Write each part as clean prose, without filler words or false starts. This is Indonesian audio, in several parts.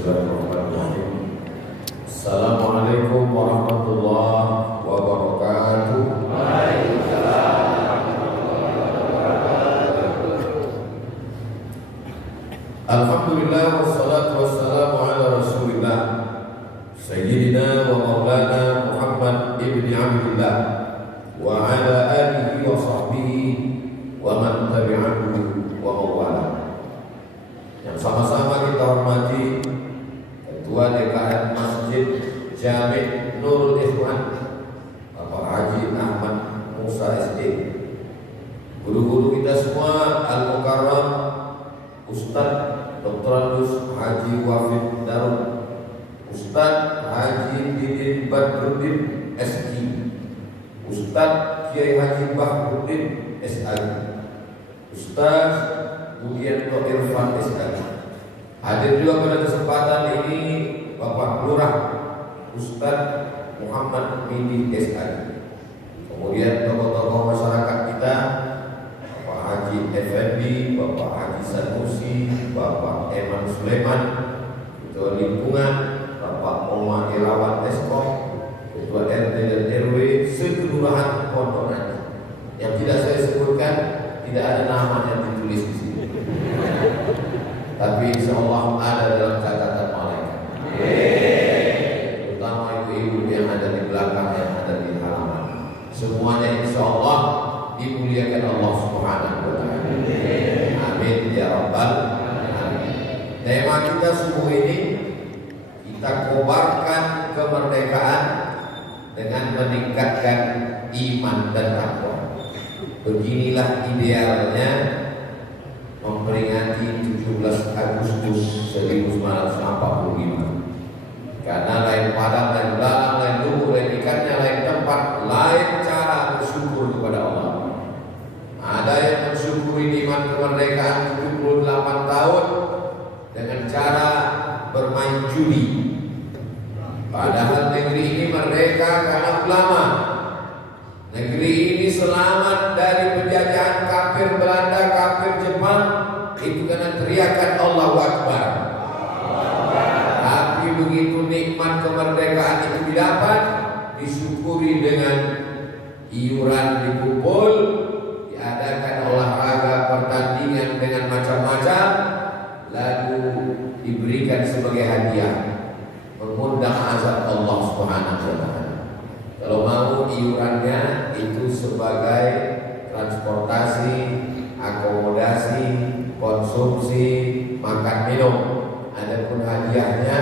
Bismillahirrahmanirrahim. Assalamualaikum warahmatullahi wabarakatuh. Alhamdulillah wassalatu wassalamu ala Rasulillah Sayyidina wa maulana Muhammad ibn Abdillah wa ala alihi wa sahbihi wa man tabi'ahu wa mawala. Yang sama-sama kita hormati Ketua DKM Masjid Jami' Nurul Ikhwan Bapak Haji Ahmad Musa SD, guru-guru kita semua, Al-Mukarram Ustadz Dr. Andus Haji Wafid Darul, Ustadz Haji Didin Badruddin SI, Ustadz Kiai Haji Bahruddin SI, Ustadz Budianto Irfan SI. Hadir juga pada kesempatan ini Bapak Lurah Ustadz Muhammad Midi SI. Kemudian tokoh-tokoh masyarakat kita, Bapak Haji Effendi, Bapak Haji Sanusi, Bapak Eman Sulaiman, Ketua Lingkungan, Bapak Omar Irawan Eskom, Ketua RT dan RW sekelurahan Pondok Ranji. Yang tidak saya sebutkan, tidak ada nama yang ditulis di sini, tapi insya Allah ada dalam catatan malaikat. Terutama ibu-ibu yang ada di belakang, yang ada di halaman, semuanya insya Allah dimuliakan Allah Subhanahu wa ta'ala. Amin ya rabbal alamin. Tema kita subuh ini, kita kobarkan kemerdekaan dengan meningkatkan iman dan takwa. Beginilah idealnya memperingati 17 Agustus 1945. Karena lain padang, lain belalang, lain luhur, lain ikannya, lain tempat, lain cara bersyukur kepada Allah. Ada yang mensyukuri nikmat kemerdekaan 78 tahun dengan cara bermain judi. Padahal negeri ini merdeka karena ulama. Negeri ini selamat dari penjajahan kafir Belanda, kafir Jepang, itu karena teriakan Allahu Akbar. Tapi begitu nikmat kemerdekaan itu didapat, disyukuri dengan iuran dikumpul, diadakan olahraga pertandingan dengan macam-macam, lalu diberikan sebagai hadiah, mengundang azab Allah Subhanahu wa ta'ala. Kalau mau iurannya itu sebagai transportasi, akomodasi, konsumsi, makan minum. Adapun hadiahnya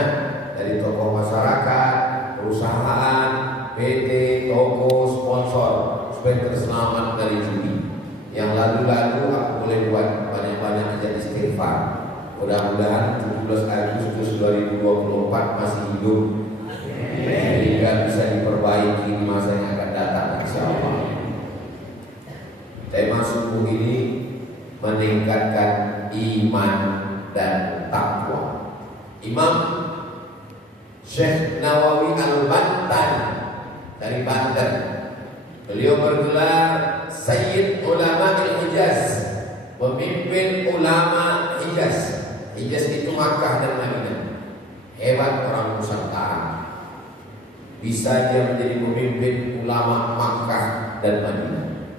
dari tokoh masyarakat, perusahaan, PT, toko, sponsor, supaya terselamat dari judi. Yang lalu-lalu aku boleh buat banyak-banyak aja istighfar. Mudah-mudahan 17 Agustus 2024 masih hidup, sehingga bisa diperbaiki di masa yang akan datang insyaallah. Tema subuh ini meningkatkan iman dan takwa. Imam Syekh Nawawi Al-Bantani dari Banten, beliau bergelar Sayyid Ulama Al-Hijaz, pemimpin ulama Hijaz. Hijaz itu Makkah dan Madinah. Hebat orang Nusantara, bisa dia menjadi pemimpin ulama Makkah dan Madinah.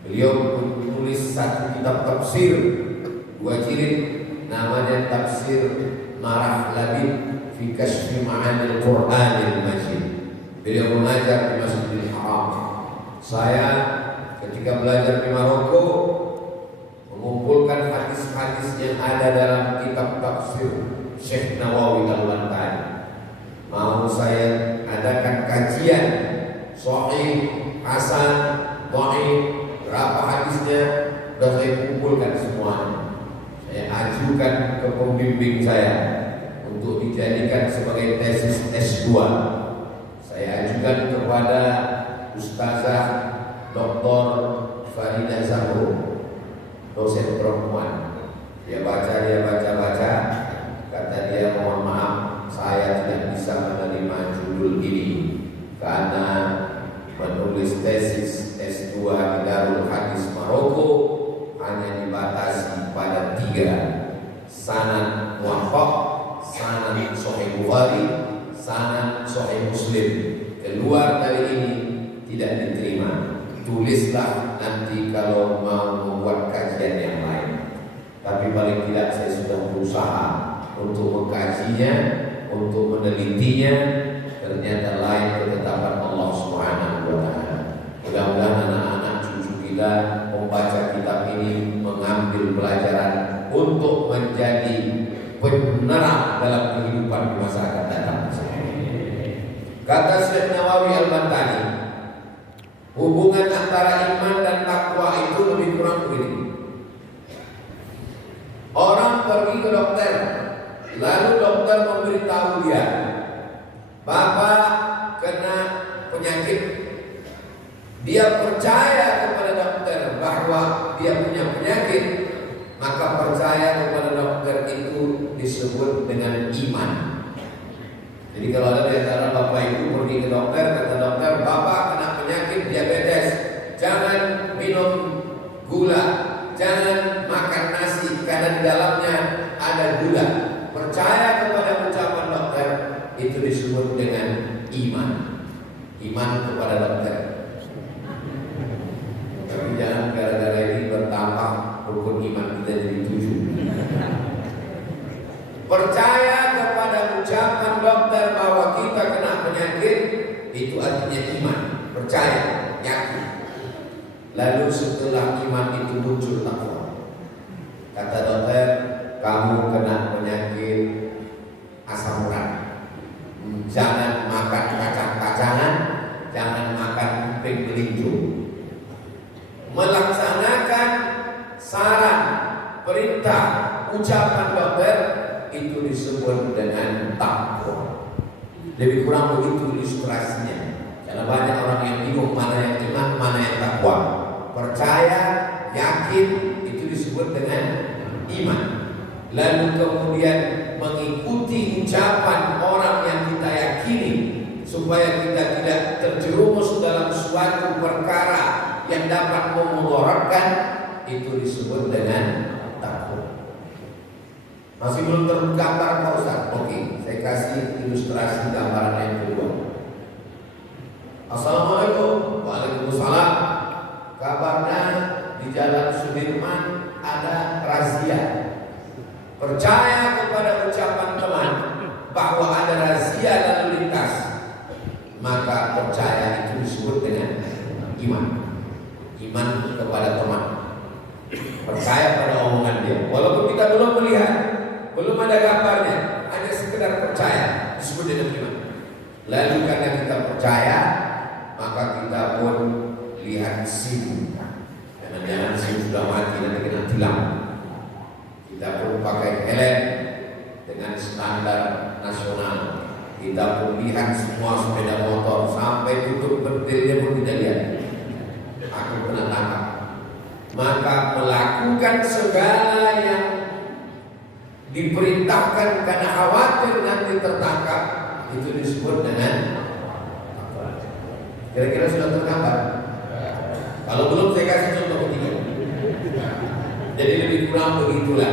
Beliau menulis satu kitab tafsir 2 jilid, namanya Tafsir Marah Labib fi Kashfi Ma'anil Qur'anil Majid. Beliau mengajar di Masjidil Haram. Saya ketika belajar di Maroko mengumpulkan hadis-hadis yang ada dalam kitab tafsir Syekh Nawawi Al-Bantani. Mau saya adakan kajian sahih, hasan, dhaif, berapa hadisnya, sudah saya kumpulkan semuanya. Saya ajukan ke pembimbing saya untuk dijadikan sebagai tesis S2. Saya ajukan kepada Ustazah Dr. Faridah Zahro, dosen perempuan. Dia baca, kata dia, mohon maaf, saya tidak bisa menerima judul ini karena menulis tesis S2 di Darul Hadis Maroko hanya dibatasi pada 3: sanad muwaffaq, sanad Bukhari, sanad Sahih Muslim. Keluar dari ini tidak diterima. Tulislah nanti kalau mau membuat kajian yang lain. Tapi paling tidak saya sudah berusaha untuk mengkajinya, untuk menelitinya. Ternyata lain ketetapan Allah Subhanahu wa taala. Mudah-mudahan anak-anak cucu kita membaca kitab ini, mengambil pelajaran untuk menjadi penerang dalam kehidupan di masa akan datang. Kata Syekh Nawawi Al-Bantani, hubungan antara iman dan takwa itu lebih kurang begini. Orang pergi ke dokter, lalu dokter memberitahu dia, Bapak kena penyakit. Dia percaya kepada dokter bahwa dia punya penyakit, maka percaya kepada dokter itu disebut dengan iman. Jadi kalau ada di antara bapak ibu pergi ke dokter, kata dokter, Bapak kena penyakit diabetes, jangan minum gula, jangan makan nasi karena di dalamnya ada gula. Percaya kepada ucapan dokter, itu disebut dengan iman. Iman kepada dokter. Tapi jangan gara-gara ini bertambah rukun iman kita jadi 7. Percaya kepada ucapan dokter bahwa kita kena penyakit, itu artinya iman. Percaya, yakin. Lalu setelah iman itu muncul takwa. Kata dokter, kamu kena penyakit asam urat. Jangan makan kacang-kacangan, jangan makan emping melinjo. Melaksanakan saran, perintah, ucapan dokter itu disebut dengan takwa. Lebih kurang begitu ilustrasinya. Karena banyak orang yang bingung mana yang iman, mana yang takwa. Percaya, yakin itu disebut dengan iman. Lalu kemudian mengikuti ucapan orang yang kita yakini, supaya kita tidak terjerumus dalam suatu perkara yang dapat memudaratkan, itu disebut dengan takwa. Masih belum tergambar Pak Ustaz? Oke, saya kasih ilustrasi gambaran yang kedua. Assalamualaikum. Waalaikumsalam. Kabarnya di Jalan Sudirman ada razia. Percaya kepada ucapan teman bahwa ada razia lalu lintas, maka percaya itu disebut dengan iman. Iman kepada teman, percaya pada omongan dia, walaupun kita belum melihat, belum ada gambarnya, hanya sekedar percaya, disebut dengan iman. Lalu karena kita percaya, maka kita pun lihat SIM. Jangan-jangan SIM sudah mati, nanti kena tilang. Kita pun pakai helm dengan standar nasional. Kita pun lihat semua sepeda motor sampai tutup berdirinya pun kita lihat. Aku pernah tangkap. Maka melakukan segala yang diperintahkan karena khawatir nanti tertangkap, itu disebut dengan takwa. Kira-kira sudah tergambar? Kalau belum, saya kasih contoh ketiga. Jadi lebih kurang begitulah.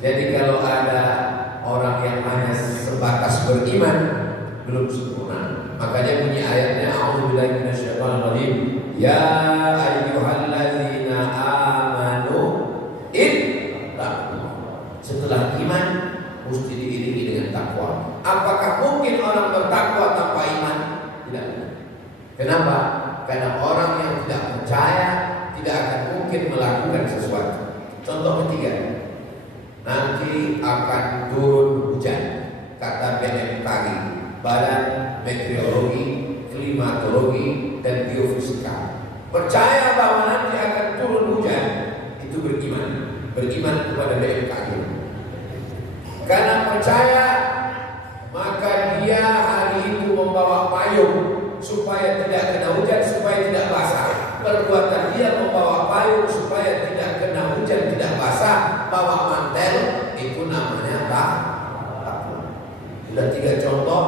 Jadi kalau ada orang yang hanya sebatas beriman, belum sempurna. Makanya bunyi ayatnya, A'udzubillahi minasyaitonir rajim. Ya ayyuhalladzina amanu ittaqu. Setelah iman mesti diiringi dengan takwa. Apakah mungkin orang bertakwa tanpa iman? Tidak. Kenapa? Karena orang yang tidak percaya tidak akan mungkin melakukan sesuatu. Contoh ketiga, nanti akan turun hujan, kata BMKG, Badan Meteorologi, Klimatologi dan Geofisika. Percaya bahwa nanti akan turun hujan, itu beriman. Beriman kepada BMKG. Karena percaya, maka dia hari itu membawa payung supaya tidak kena hujan, supaya tidak basah. Perbuatan dia membawa payung supaya tidak kena hujan, tidak basah, bawa mantel, itu namanya takwa. Sudah 3 contoh,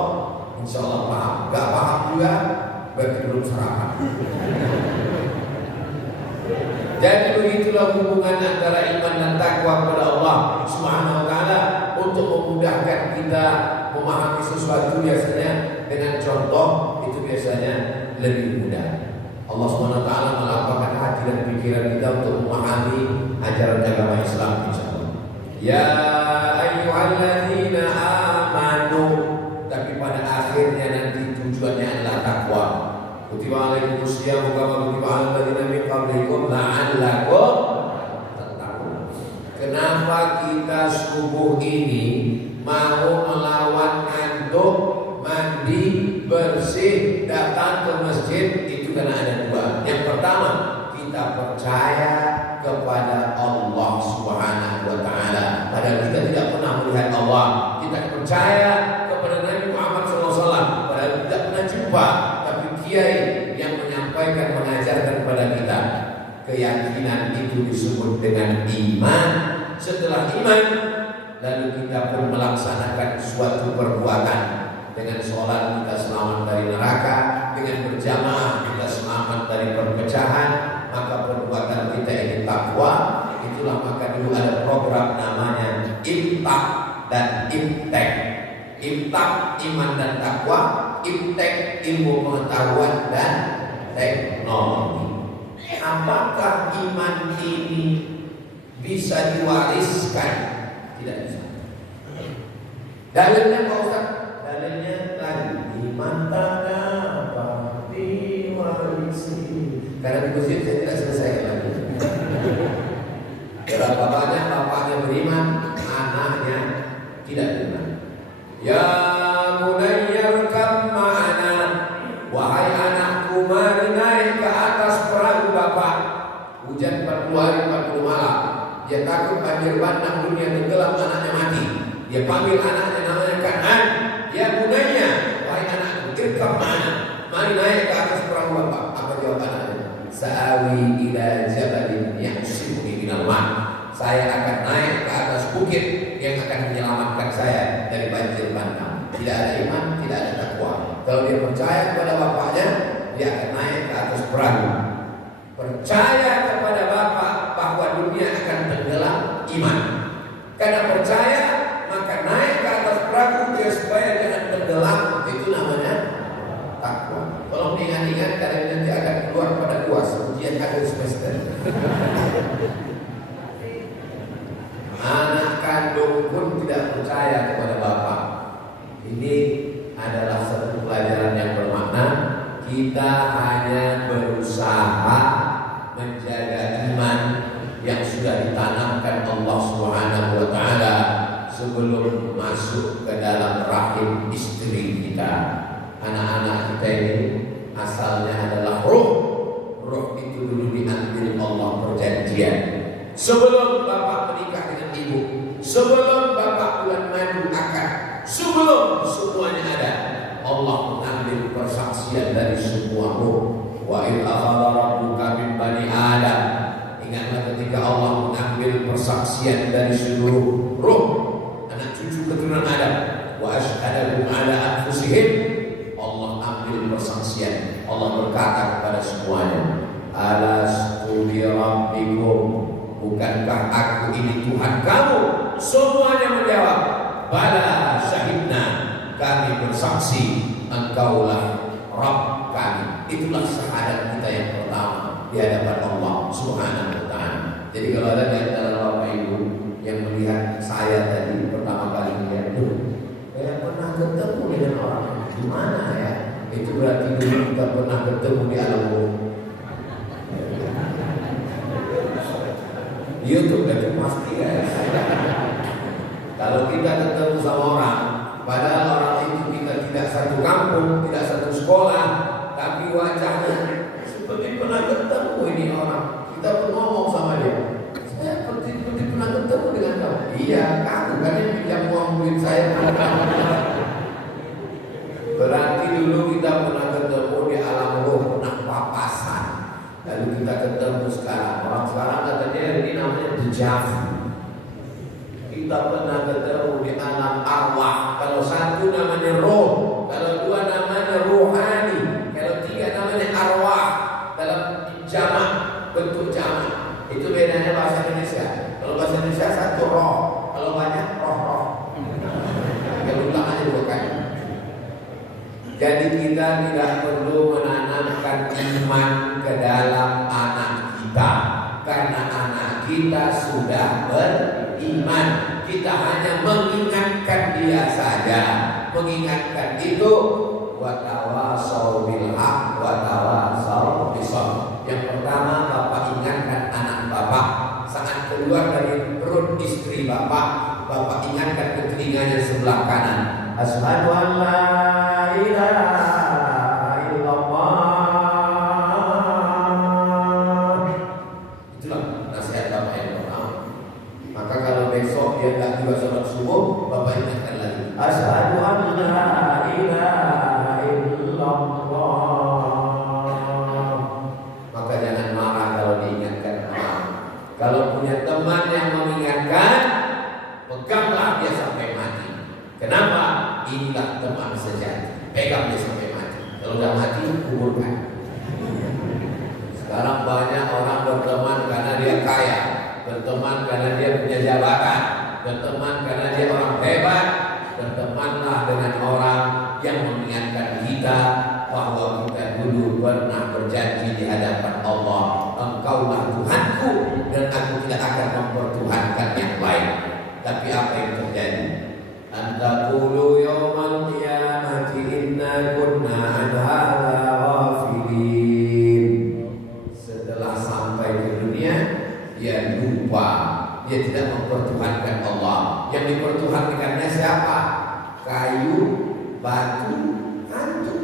insya Allah paham. Gak paham juga, berarti belum sarapan. Jadi begitulah hubungan antara iman dan takwa kepada Allah Subhanahu wa taala, untuk memudahkan kita memahami biasanya lebih mudah. Allah SWT melapangkan hati dan pikiran kita untuk memahami ajaran agama Islam, insyaallah. Ya ayyuhalladzina amanu, tapi pada akhirnya nanti tujuannya adalah takwa. Kutiba alaikumus syiam kama kutiba alal ladzina min qablikum la'allakum tattaqun. Kenapa kita subuh ini mau melawan ngantuk, mandi, bersih, datang ke masjid? Itu karena ada dua. Yang pertama, kita percaya kepada Allah Subhanahu wa taala. Padahal kita tidak pernah melihat Allah. Kita percaya kepada Nabi Muhammad SAW. Padahal tidak pernah jumpa. Tapi kiai yang menyampaikan, mengajarkan kepada kita. Keyakinan itu disebut dengan iman. Setelah iman, lalu kita pun melaksanakan suatu perbuatan. Dengan sholat kita selamat dari neraka, dengan berjamaah kita selamat dari perpecahan. Maka perbuatan kita ini takwa. Itulah maka dulu ada program namanya Imtak dan Imtek. Imtak iman dan takwa, Imtek ilmu pengetahuan dan teknologi. Apakah iman ini bisa diwariskan? Tidak bisa. Dalilnya Pak Ustaz? Dalilnya tadi iman tak dapat diwarisi. Karena di masjid saya tidak selesai lagi. Berapa banyak bapaknya beriman, anaknya tidak beriman. Ya munayyarkam ma'ana, wahai anakku, mari naik ke atas perahu bapak. Hujan 40 hari 40 malam. Dia takut banjir bandang, dunia tenggelam, anaknya mati. Dia panggil anaknya namanya Kan'an. Ya bunayya, wahai anakku, irkam ma'ana, mari naik ke atas perahu bapak. Apa jawab anaknya? Sa'awi ila jabalin yahsimuni minal ma'. Saya akan naik ke atas bukit yang akan menyelamatkan saya dari banjir bandang. Tidak ada iman, tidak ada takwa. Kalau dia percaya kepada bapaknya, dia akan naik ke atas perahu. Percaya kepada bapak bahwa dunia akan tenggelam, iman. Karena percaya, maka naik ke atas perahu dia supaya jangan tenggelam. Itu namanya takwa. Tolong ingat-ingat, kalian nanti akan keluar pada UAS, ujian akhir semester. Anak kandung pun tidak percaya kepada bapak. Ini adalah satu pelajaran yang bermakna. Kita hanya berusaha menjaga iman yang sudah ditanamkan Allah Subhanahu wa taala sebelum masuk ke dalam rahim istri kita. Anak-anak kita ini asalnya adalah ruh. Ruh itu dulu diambil Allah perjanjian. Sebelum bapak menikah dengan ibu, sebelum bapak bulan madu akad, sebelum semuanya ada, Allah mengambil persaksian dari semua ruh. Wa in akhadha rabbuka min bani Adam. Ingatlah ketika Allah mengambil persaksian dari seluruh ruh, anak cucu keturunan Adam. Wa asyhadahum ala anfusihim. Allah ambil persaksian. Allah berkata kepada semuanya, alastu bi rabbikum, bukankah aku ini Tuhan kamu? Semuanya menjawab, bala syahidna, kami bersaksi engkaulah Rabb kami. Itulah syahadat kita yang pertama di hadapan Allah Subhanahu wa taala. Jadi kalau ada di antara Bapak Ibu yang melihat saya tadi pertama kali melihat, saya pernah ketemu dengan orang di mana ya? Itu berarti dulu kita pernah ketemu di alam ruh. YouTube itu pasti guys. Kalau kita ketemu sama orang, padahal orang itu kita tidak satu kampung, tidak satu sekolah, tapi wajahnya seperti pernah ketemu ini orang. Kita pun ngomong sama dia, saya seperti pernah ketemu dengan kamu. Iya, kamu kan yang pinjam uang duit saya. Berarti dulu kita pernah ketemu di alam roh, pernah papasan. Lalu kita ketemu sekarang. Orang sekarang katanya ini namanya dejavu. Kita pernah ketemu di alam arwah. Kalau satu namanya roh, kalau dua namanya rohani, kalau tiga namanya arwah. Dalam jamak, bentuk jamak. Itu bedanya bahasa Indonesia. Kalau bahasa Indonesia satu roh, kalau banyak roh-roh. Yang ulang aja bukan. Jadi kita tidak perlu memasukkan iman ke dalam anak kita, karena anak kita sudah beriman. Kita hanya mengingatkan dia saja. Mengingatkan itu watawasau bil haq watawasau bis sabr. Yang pertama, Bapak ingatkan anak Bapak saat keluar dari perut istri Bapak. Bapak ingatkan ke telinganya sebelah kanan, asyhadu an la ilaha illallah. Itulah nasihat Bapak yang pertama. Maka kalau besok dia tak juga sholat subuh, Bapak ingatkan lagi, asyhadu an la ilaha illallah. Maka jangan marah kalau diingatkan orang. Kalau punya teman yang mengingatkan, peganglah dia sampai mati. Kenapa? Inilah teman sejati. Pegang dia sampai mati. Kalau sudah mati, kuburkan. Sekarang banyak orang berteman karena dia kaya, berteman karena dia punya jabatan, berteman karena dia orang hebat. Bertemanlah dengan orang yang mengingatkan kita bahwa kita dulu pernah berjanji di hadapan Allah, Engkaulah Tuhanku dan aku tidak akan mempertuhankan yang lain. Tapi apa yang terjadi? Antaqulu yawmal qiyamati inna kunna an hadza ghafilin. Setelah sampai ke dunia, dia lupa, dia tidak mempertuhankan Allah. Yang dipertuhankannya siapa? Kayu, batu, hantu.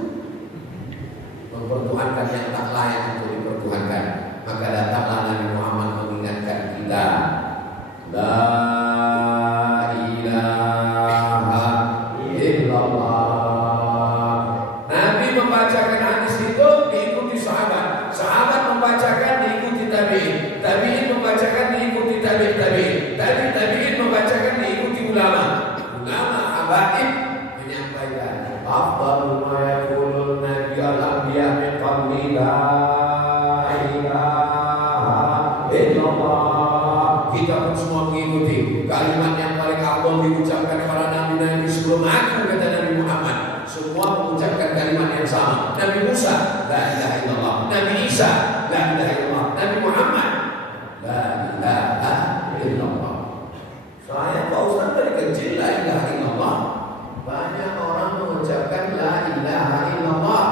Mempertuhankan yang tak layak untuk dipertuhankan. Maka datanglah Nabi Muhammad mengingatkan kita, la ilaha illallah. Nabi membacakan hadis itu diikuti sahabat, sahabat membacakan diikuti tabi'in, tabi'in membacakan diikuti tabi'in, tabi'in membacakan diikuti ulama. Ulama habaib menyampaikan afdalul ma yaqulun nabi al-anbiya min qabli la ilaha illallah. Kita pun semua mengikuti kalimat yang paling afdal diucapkan para nabi-nabi sebelum aku, kata Nabi Muhammad. Semua mengucapkan kalimat yang sama. Nabi Musa, la ilaha illallah. Nabi Isa, la ilaha illallah. Nabi Muhammad, la ilaha illallah. Saya Pak Ustaz dari kecil la ilaha illallah. Banyak orang mengucapkan la ilaha illallah,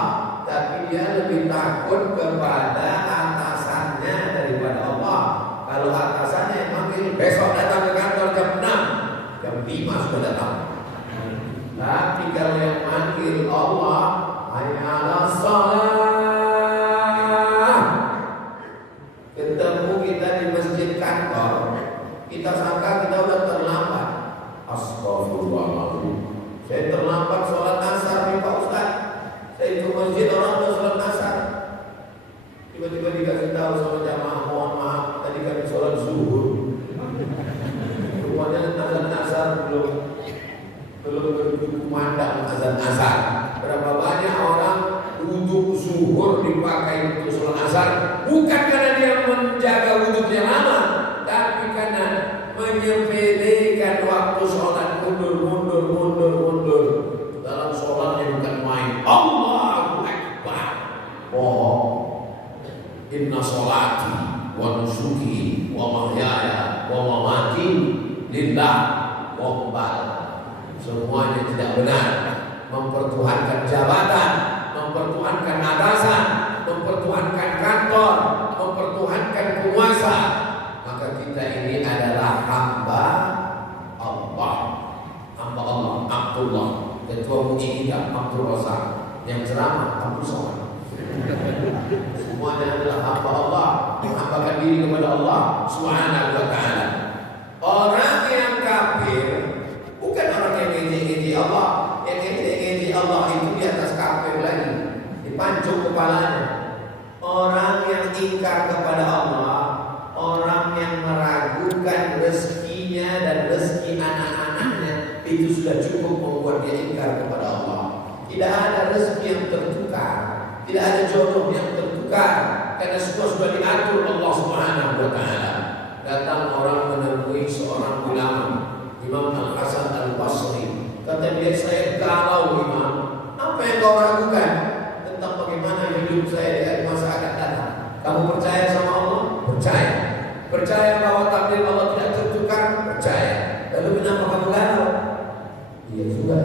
tapi dia lebih takut kepada atasannya daripada Allah. Kalau atasannya yang manggil, besok datang ke kantor jam 6, jam 5 sudah datang. Tapi kalau yang manggil Allah, hayya 'alas shalah, ketemu kita di masjid kantor, kita sangka kita udah terlambat. Astagfirullahaladzim, saya terlambat sholat asar nih Pak Ustaz. Saya ke masjid, orang udah sholat asar. Tiba-tiba dikasih tahu sama jamaah, mohon maaf, tadi kami sholat zuhur. Rupanya azan asar belum kumandang azan asar. Berapa banyak orang wudhu zuhur dipakai untuk sholat asar, bukan karena dia menjaga wudhunya lama, tapi karena menyepelekan waktu sholat, mundur. Dalam sholatnya bukan main. Allahu Akbar. Bohong. Inna sholati wa nusuki wa mahyaya wa mamati lillah wa semuanya tidak benar. Mempertuhankan jabatan, mempertuhankan atasan, mempertuhankan kantor, mempertuhankan penguasa. Maka kita ini adalah hamba Allah. Hamba Allah, Abdullah. Ketua MUI kita, Abdul Razak. Yang ceramah, Abdul Somad. Semuanya adalah hamba Allah, menghambakan diri kepada Allah Subhanahu wa ta'ala. Orang yang kafir bukan orang yang ngejek-ngejek Allah. Yang ngejek-ngejek Allah itu di atas kafir lagi, dipancung kepalanya. Orang yang ingkar kepada Allah, orang yang meragukan rezekinya dan rezeki anak-anaknya, itu sudah cukup membuat dia ingkar kepada Allah. Tidak ada rezeki yang tertukar, tidak ada jodoh yang tertukar, karena semua sudah diatur Allah Subhanahu wa ta'ala. Datang orang menemui seorang ulama, Imam Al-Hasan Al-Basri. Kata dia, saya galau Imam. Apa yang kau ragukan tentang bagaimana hidup saya di takdir Allah tidak tertukar, percaya. Lalu kenapa kamu galau? Iya juga.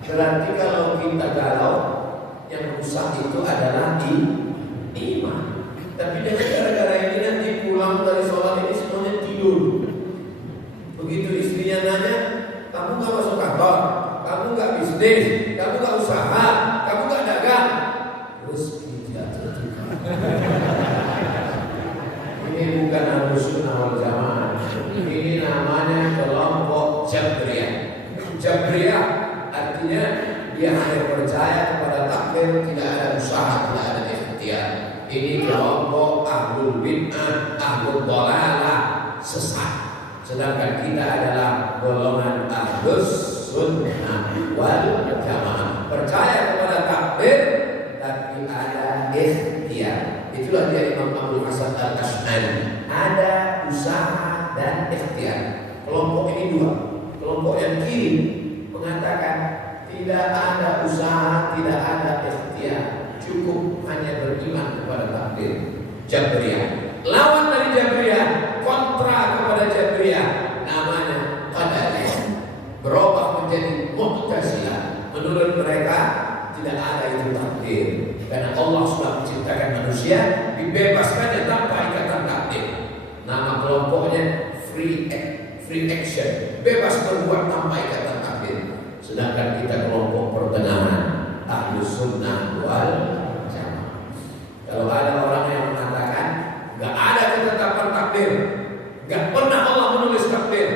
Berarti kalau kita galau, yang rusak itu adalah iman. Tapi dengan gara-gara ini nanti pulang dari sholat ini semuanya tidur. Begitu istrinya nanya, kamu gak masuk kantor, kamu gak bisnis, kamu gak usaha, kamu gak dagang. Terus tidak tertukar. Ini bukan Ahlussunnah wal Jamaah. Ini namanya kelompok Jabriyah. Jabriyah artinya dia hanya percaya kepada takdir, tidak ada usaha, tidak ada ikhtiar. Ini kelompok ahlul bid'ah, ahlul dhalalah, sesat. Sedangkan kita adalah golongan Ahlus Sunnah wal Jamaah. Percaya kepada takdir tapi ada ikhtiar. Itulah dia Imam Abdul Hasan Al-Asy'ari. Ada usaha dan ikhtiar. Kelompok ini dua. Kelompok yang kiri mengatakan tidak ada usaha, tidak ada ikhtiar, cukup hanya beriman kepada takdir. Jabriyah. Lawan dari Jabriyah, kontra kepada Jabriyah, namanya Qadariyah. Berubah menjadi Mu'tazilah. Menurut mereka tidak ada itu takdir, karena Allah sudah menciptakan manusia, dibebaskannya tanpa ikatan takdir. Nama kelompoknya free action, bebas berbuat tanpa ikatan takdir. Sedangkan kita kelompok pertengahan, Ahlus Sunnah wal Jamaah. Kalau ada orang yang mengatakan gak ada ketetapan takdir, gak pernah Allah menulis takdir,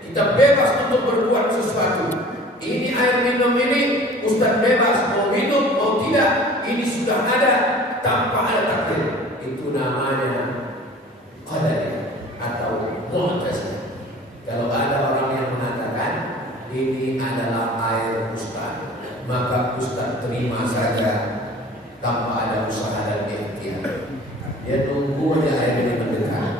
kita bebas untuk berbuat sesuatu. Ini air minum ini Ustaz bebas mau minum mau tidak, ini sudah ada tanpa ada takdir. Itu namanya Qadariyah atau Mu'tazilah. Kalau ada orang yang mengatakan ini adalah air Ustaz, maka Ustaz terima saja tanpa ada usaha dan ikhtiar. Dia tunggu aja air ini mendekat.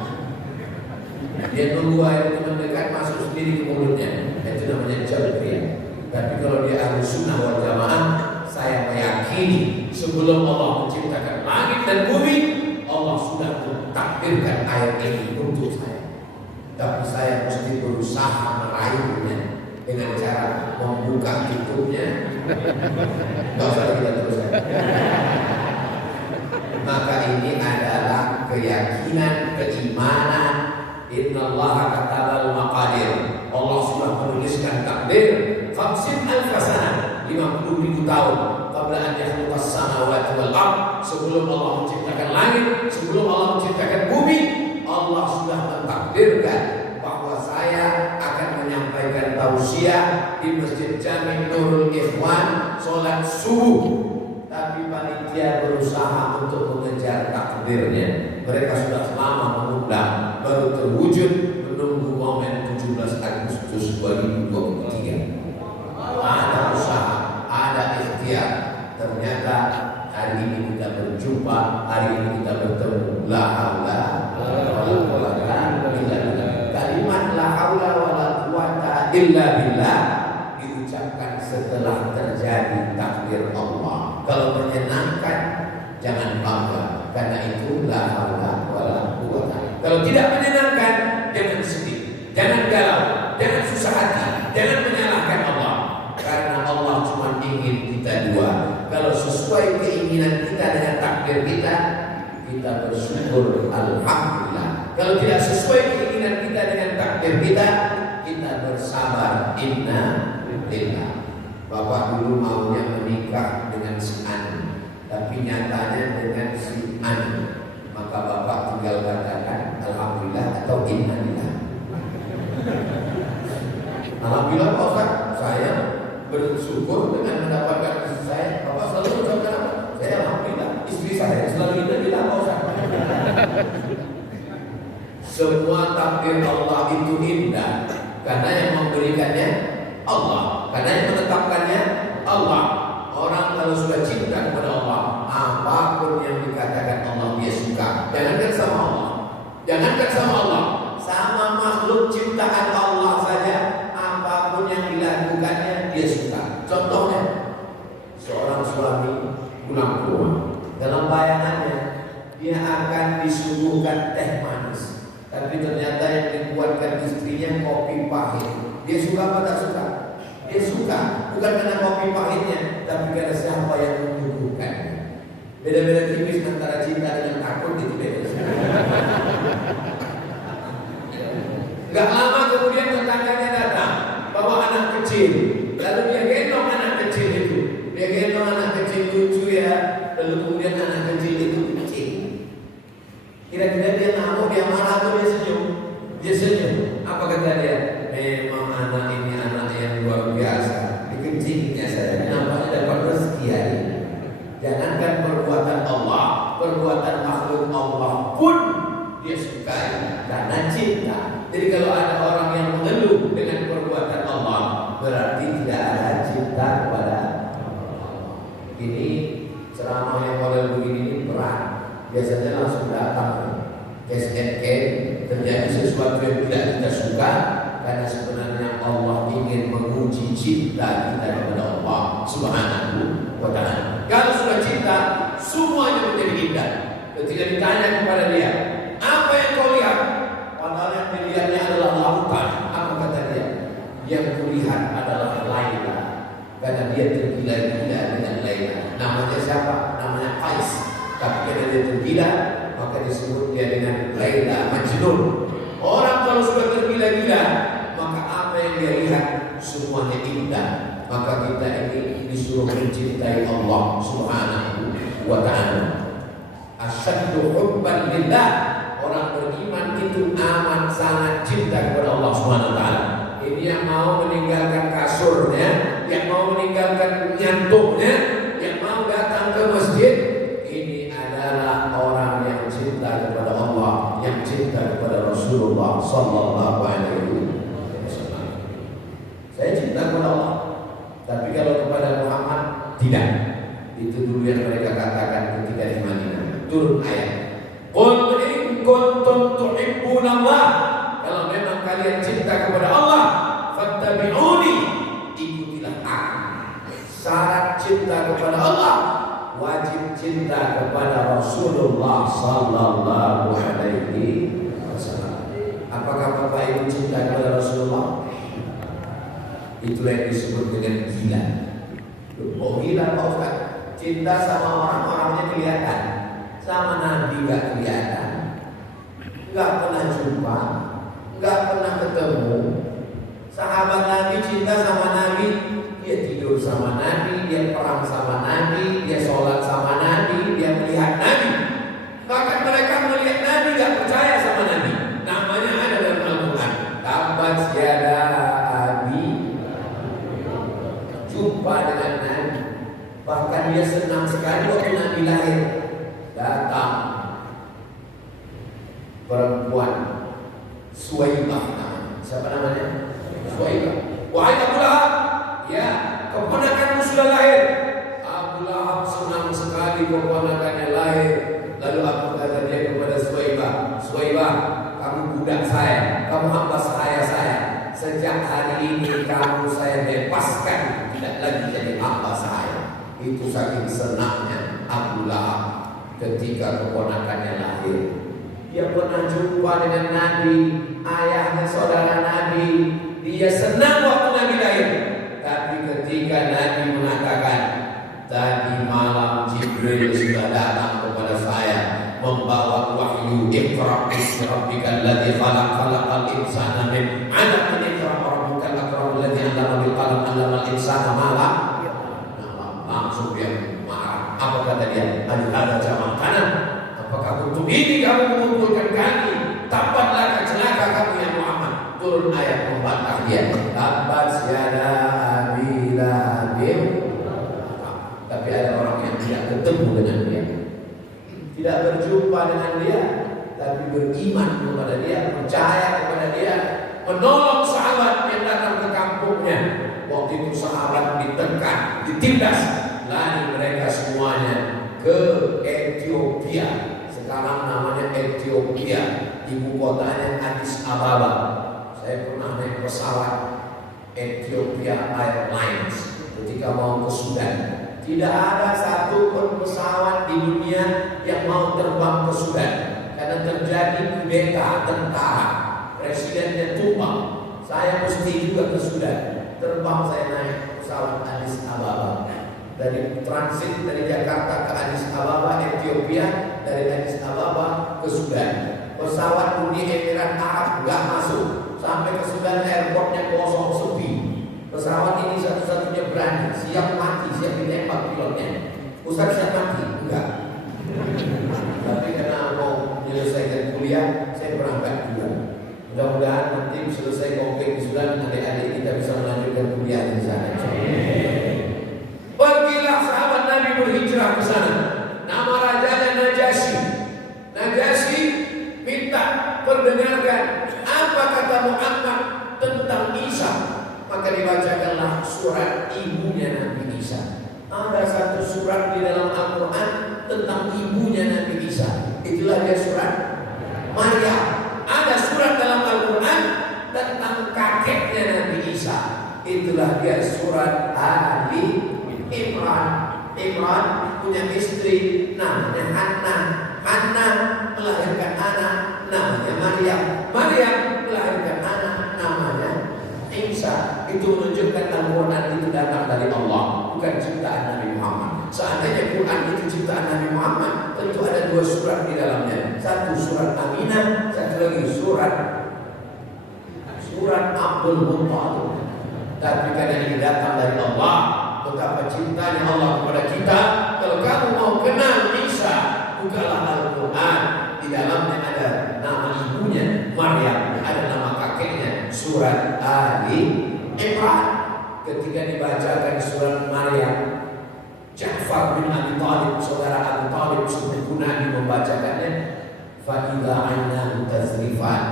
Dia tunggu air ini mendekat masuk sendiri ke mulutnya. Itu namanya Jabriyah. Tapi kalau dia Ahlus Sunnah wal Jamaah, saya meyakini sebelum Allah menciptakan langit dan bumi, Allah sudah mentakdirkan air ini untuk saya. Tapi saya mesti berusaha meraihnya dengan cara membuka tutupnya. Tidak usah kita teruskan. Maka ini adalah keyakinan, keimanan. Innallaha katabal maqadir. Allah sudah menuliskan takdir 50,000 sana, 50.000 tahun qabla an yakhluqas samawati wal ard. Sebelum Allah menciptakan langit, sebelum Allah menciptakan bumi, Allah sudah mentakdirkan bahwa saya akan menyampaikan tausiah di Masjid Jami' Nurul Ikhwan sholat subuh. Tapi panitia berusaha untuk mengejar takdirnya. Mereka sudah lama mengundang, baru terwujud menunggu momen 17 Agustus 2023. Ada usaha, ada ikhtiar. Ternyata hari ini kita berjumpa, hari ini kita bertemu. La haula wala quwwata illa billah. Kalimat la haula wala quwwata illa billah diucapkan setelah terjadi takdir Allah. Kalau menyenangkan jangan bangga, karena itu la haula wala quwwata. Kalau tidak menyenangkan jangan sedih, jangan galau, jangan susah hati, jangan menyalahkan Allah. Karena Allah cuma ingin kita dua. Kalau sesuai keinginan kita dengan takdir kita, kita bersyukur alhamdulillah. Kalau tidak sesuai keinginan kita dengan takdir kita, kita bersabar inna lillah. Bapak dulu maunya menikah dengan si Ani, tapi nyatanya dengan si Ani. Maka bapak tinggal katakan alhamdulillah atau inna lillah. Alhamdulillah Pak Ustaz, saya bersyukur dengan mendapatkan istri saya. Bapak selalu mengucapkan apa? Saya alhamdulillah. Istri saya selalu inna Pak Ustaz. Semua takdir Allah itu indah, karena yang memberikannya Allah, karena yang menetapkannya Allah. Orang kalau sudah cinta kepada Allah, apapun yang dikatakan Allah dia suka. Jangankan sama Allah, jangankan sama Allah, sama makhluk ciptaan Allah saja, apapun yang dilakukannya dia suka. Contohnya, seorang suami pulang ke rumah, dalam bayangannya dia akan disuguhkan teh manis, tapi ternyata istrinya kopi pahit. Dia suka apa tak suka? Dia suka, bukan karena kopi pahitnya, tapi karena siapa yang menyuguhkan. Beda-beda tipis antara cinta dengan takut itu beda. Gak lama kemudian tetangganya datang bawa anak kecil, lalu dia gendong anak kecil itu. Dia gendong anak kecil lucu ya, lalu kemudian anak kecil itu kecil. Kira-kira dia ngamuk, dia marah atau dia senyum? Dia senyum. Apa kata dia? Memang anak ini anak yang luar biasa. Dikencingnya saya, nampaknya dapat rezeki hari. Jangankan perbuatan Allah, perbuatan makhluk Allah pun dia sukai karena cinta. Jadi kalau ada orang yang mengeluh dengan perbuatan Allah, berarti tidak ada cinta kepada Allah. Ini ceramah yang model begini ini berat. Biasanya langsung datang case and case, terjadi sesuatu yang tidak kita suka, karena sebenarnya Allah ingin menguji cinta kita kepada Allah Subhanahu wa ta'ala. Kalau sudah cinta, semuanya menjadi indah. Ketika ditanya kepada dia, apa yang kau lihat? Padahal yang dilihatnya adalah lautan. Apa kata dia? Yang kulihat adalah Laila. Karena dia tergila-gila dengan Laila. Namanya siapa? Namanya Qais. Tapi karena dia tergila, maka disebut dia dengan Laila Majnun. Orang kalau sudah tergila-gila, maka apa yang dia lihat semuanya indah. Maka kita ini disuruh mencintai Allah Subhanahu wa ta'ala. Asyaddu hubban lillah. Orang beriman itu amat sangat cinta kepada Allah Subhanahu wa ta'ala. Ini yang mau meninggalkan kasurnya, yang mau meninggalkan nyantuknya, yang mau datang ke masjid, ini adalah orang yang cinta kepada Allah, yang cinta kepada Rasulullah sallallahu alaihi wasallam. Saya cinta kepada Allah, tapi kalau kepada Muhammad tidak. Itu dulu yang mereka katakan ketika di Madinah. Turun ayat, qul in kuntum tuhibbunallah, kalau memang kalian cinta kepada Allah, fattabi'uni, ikutilah aku. Syarat cinta kepada Allah, wajib cinta kepada Rasulullah sallallahu alaihi wasallam. Apakah Bapak Ibu cinta kepada Rasulullah? Itulah yang disebut dengan gila. Oh gila Pak Ustaz, cinta sama orang-orangnya kelihatan, sama Nabi gak kelihatan, gak pernah jumpa, gak pernah ketemu. Sahabat Nabi cinta sama Nabi, dia tidur sama Nabi, dia perang sama Nabi, dia sholat sama Nabi, dia melihat Nabi. Bahkan mereka melihat Nabi gak percaya sama Nabi. Namanya ada dalam Al-Quran, tabat yada abi, jumpa dengan Nabi. Bahkan dia senang sekali waktu Nabi lahir. Datang perempuan Suwaibah, siapa namanya? Suwaibah. Wahai Abu Lahab, ya keponakanmu sudah lahir. Abu Lahab senang sekali keponakannya lahir. Lalu aku kata dia kepada Suwaibah, Suwaibah, kamu budak saya, kamu hamba saya. Sejak hari ini kamu saya bebaskan, tidak lagi jadi hamba saya. Itu saking senangnya Abu Lahab ketika keponakannya lahir. Dia pernah jumpa dengan Nabi, ayahnya saudara Nabi. Dia senang waktu Nabi lahir. Tapi ketika Nabi mengatakan, tadi malam Jibril sudah datang kepada saya membawa wahyu, Iqra bismi rabbikal ladzi khalaq, khalaqal insana min 'alaq, Iqra rabbukal akram alladzi 'allama bil qalam, 'allamal insana ma lam ya'lam. Langsung dia marah. Apa kata dia? Ada jamaah kanan. Apakah untuk ini kamu mengumpulkan kami? Tabatlah celaka kamu ya Muhammad. Turun ayat membantah dia. Tabat syada abi lahabin. Tapi ada orang yang tidak ketemu dengan dia, tidak berjumpa dengan dia, tapi beriman kepada dia, percaya kepada dia, menolong sahabat yang datang ke kampungnya. Waktu itu sahabat ditekan, ditindas, lari mereka semuanya ke Ethiopia. Sekarang namanya Ethiopia, ibu kotanya Addis Ababa. Saya pernah naik pesawat Ethiopia Airlines ketika mau ke Sudan. Tidak ada satu pun pesawat di dunia yang mau terbang ke Sudan karena terjadi kudeta tentara, presidennya tumbang. penumpang saya naik pesawat Addis Ababa. Dari transit dari Jakarta ke Addis Ababa, Ethiopia, dari Addis Ababa ke Sudan. Pesawat Uni Emirat Arab nggak masuk, sampai ke Sudan airportnya kosong sepi. Pesawat ini satu-satunya berani, siap mati, siap ditembak pilotnya. Ustaz siap mati? Enggak. Tapi karena mau menyelesaikan kuliah, saya berangkat juga. Mudah-mudahan nanti selesai konflik di Sudan, adik-adik kita bisa melanjutkan kuliah di sana. Pergilah sahabat Nabi berhijrah ke sana. Nama rajanya Najasyi. Najasyi minta perdengarkan apa kata Muhammad tentang Isa. Maka dibacakanlah surat ibunya Nabi Isa. Ada satu surat di dalam Al-Quran tentang ibunya Nabi Isa. Itulah dia surat Maryam. Ada surat dalam Al-Quran tentang kakeknya Nabi Isa. Itulah dia surat Ali Imran. Imran punya istri namanya Hannah. Hannah melahirkan anak namanya Maryam. Maryam melahirkan anak namanya Isa. Itu menunjukkan Al-Quran itu datang dari Allah, bukan ciptaan Nabi Muhammad. Seandainya Quran itu ciptaan Nabi Muhammad, tentu ada dua surat di dalamnya. Satu surat Aminah, satu lagi surat Abdul Muttalib. Tapi karena ini datang dari Allah, betapa cintanya Allah kepada kita. Kalau kamu mau kenal Isa, bukalah Al-Quran. Di dalamnya ada nama ibunya Maryam, ada nama kakeknya surat Ali Imran. Ketika dibacakan surat Maryam, Ja'far bin Abi Thalib, saudara Abu Thalib sepupu Nabi membacakannya. Fa'idha aynahu tazrifan,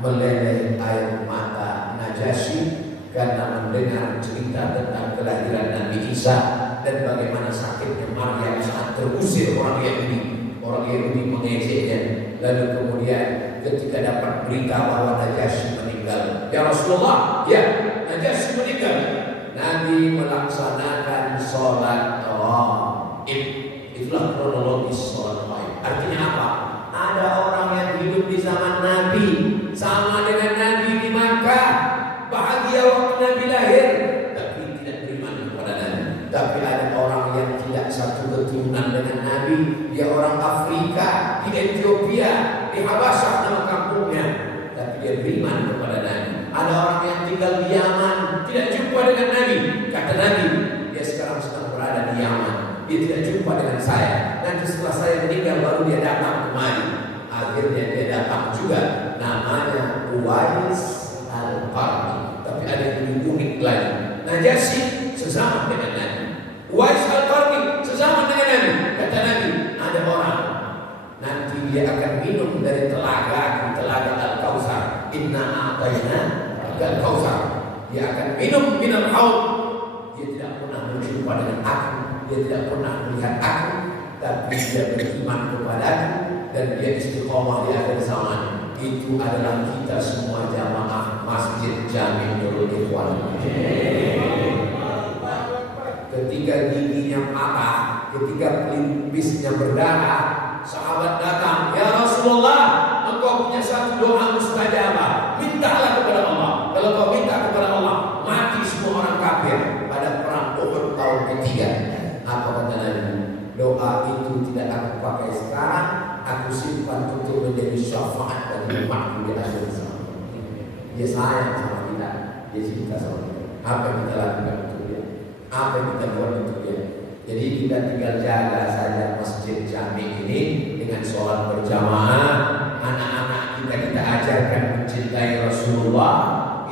meleleh air mata Najasyi karena mendengar cerita tentang kelahiran Nabi Isa dan bagaimana sakitnya Maryam saat terusir orang Yahudi. Orang Yahudi mengejeknya. Lalu kemudian ketika dapat berita bahwa Najasyi meninggal, ya Rasulullah, ya Najasyi meninggal, Nabi melaksanakan sholat gaib. Itulah kronologis sholat gaib. Artinya apa? Ada orang yang hidup di zaman Nabi sama dengan Nabi di Makkah, bahagia waktu Nabi lahir, tapi tidak beriman kepada Nabi. Tapi ada orang yang tidak satu keturunan dengan Nabi. Dia orang Afrika, di Ethiopia, di Habasyah nama kampungnya, tapi dia beriman kepada Nabi. Ada orang yang tinggal di Yaman, tidak jumpa dengan Nabi. Kata Nabi, dia sekarang sedang berada di Yaman, dia tidak jumpa dengan saya. Nanti setelah saya meninggal baru dia datang kemari. Akhirnya dia datang juga. Namanya Uwais Al-Qarni. Tapi ada yang lebih unik lagi. Najasyi sesama dengan Nabi. Uwais Al-Qarni sesama dengan Nabi. Kata Nabi, ada orang nanti dia akan minum dari telaga Al-Kautsar. Inna a'tayna Al-Kautsar. Dia akan minum minal haud. Dia tidak pernah berjumpa dengan aku, dia tidak pernah melihat aku, tapi dia beriman kepada aku dan dia istiqomah di akhir zaman. Itu adalah kita semua jamaah Masjid Jami Nurul Ikhwan. Ketika giginya patah, ketika pelipisnya berdarah, sahabat datang, ya Rasulullah, engkau punya satu doa mustajabah, mintalah kepada Allah. Kalau kau minta kepada Allah, mati semua orang kafir. Pada perang Uhud tahun ketiga, apa kata Nabi? Doa itu tidak aku pakai sekarang, aku simpan untuk menjadi syafaat bagi umatku di akhir zaman. Dia sayang sama kita, dia cinta sama kita. Apa yang kita lakukan untuk dia? Apa yang kita buat untuk dia? Jadi kita tinggal jaga saja Masjid Jami ini dengan sholat berjamaah. Anak-anak kita ajarkan mencintai Rasulullah.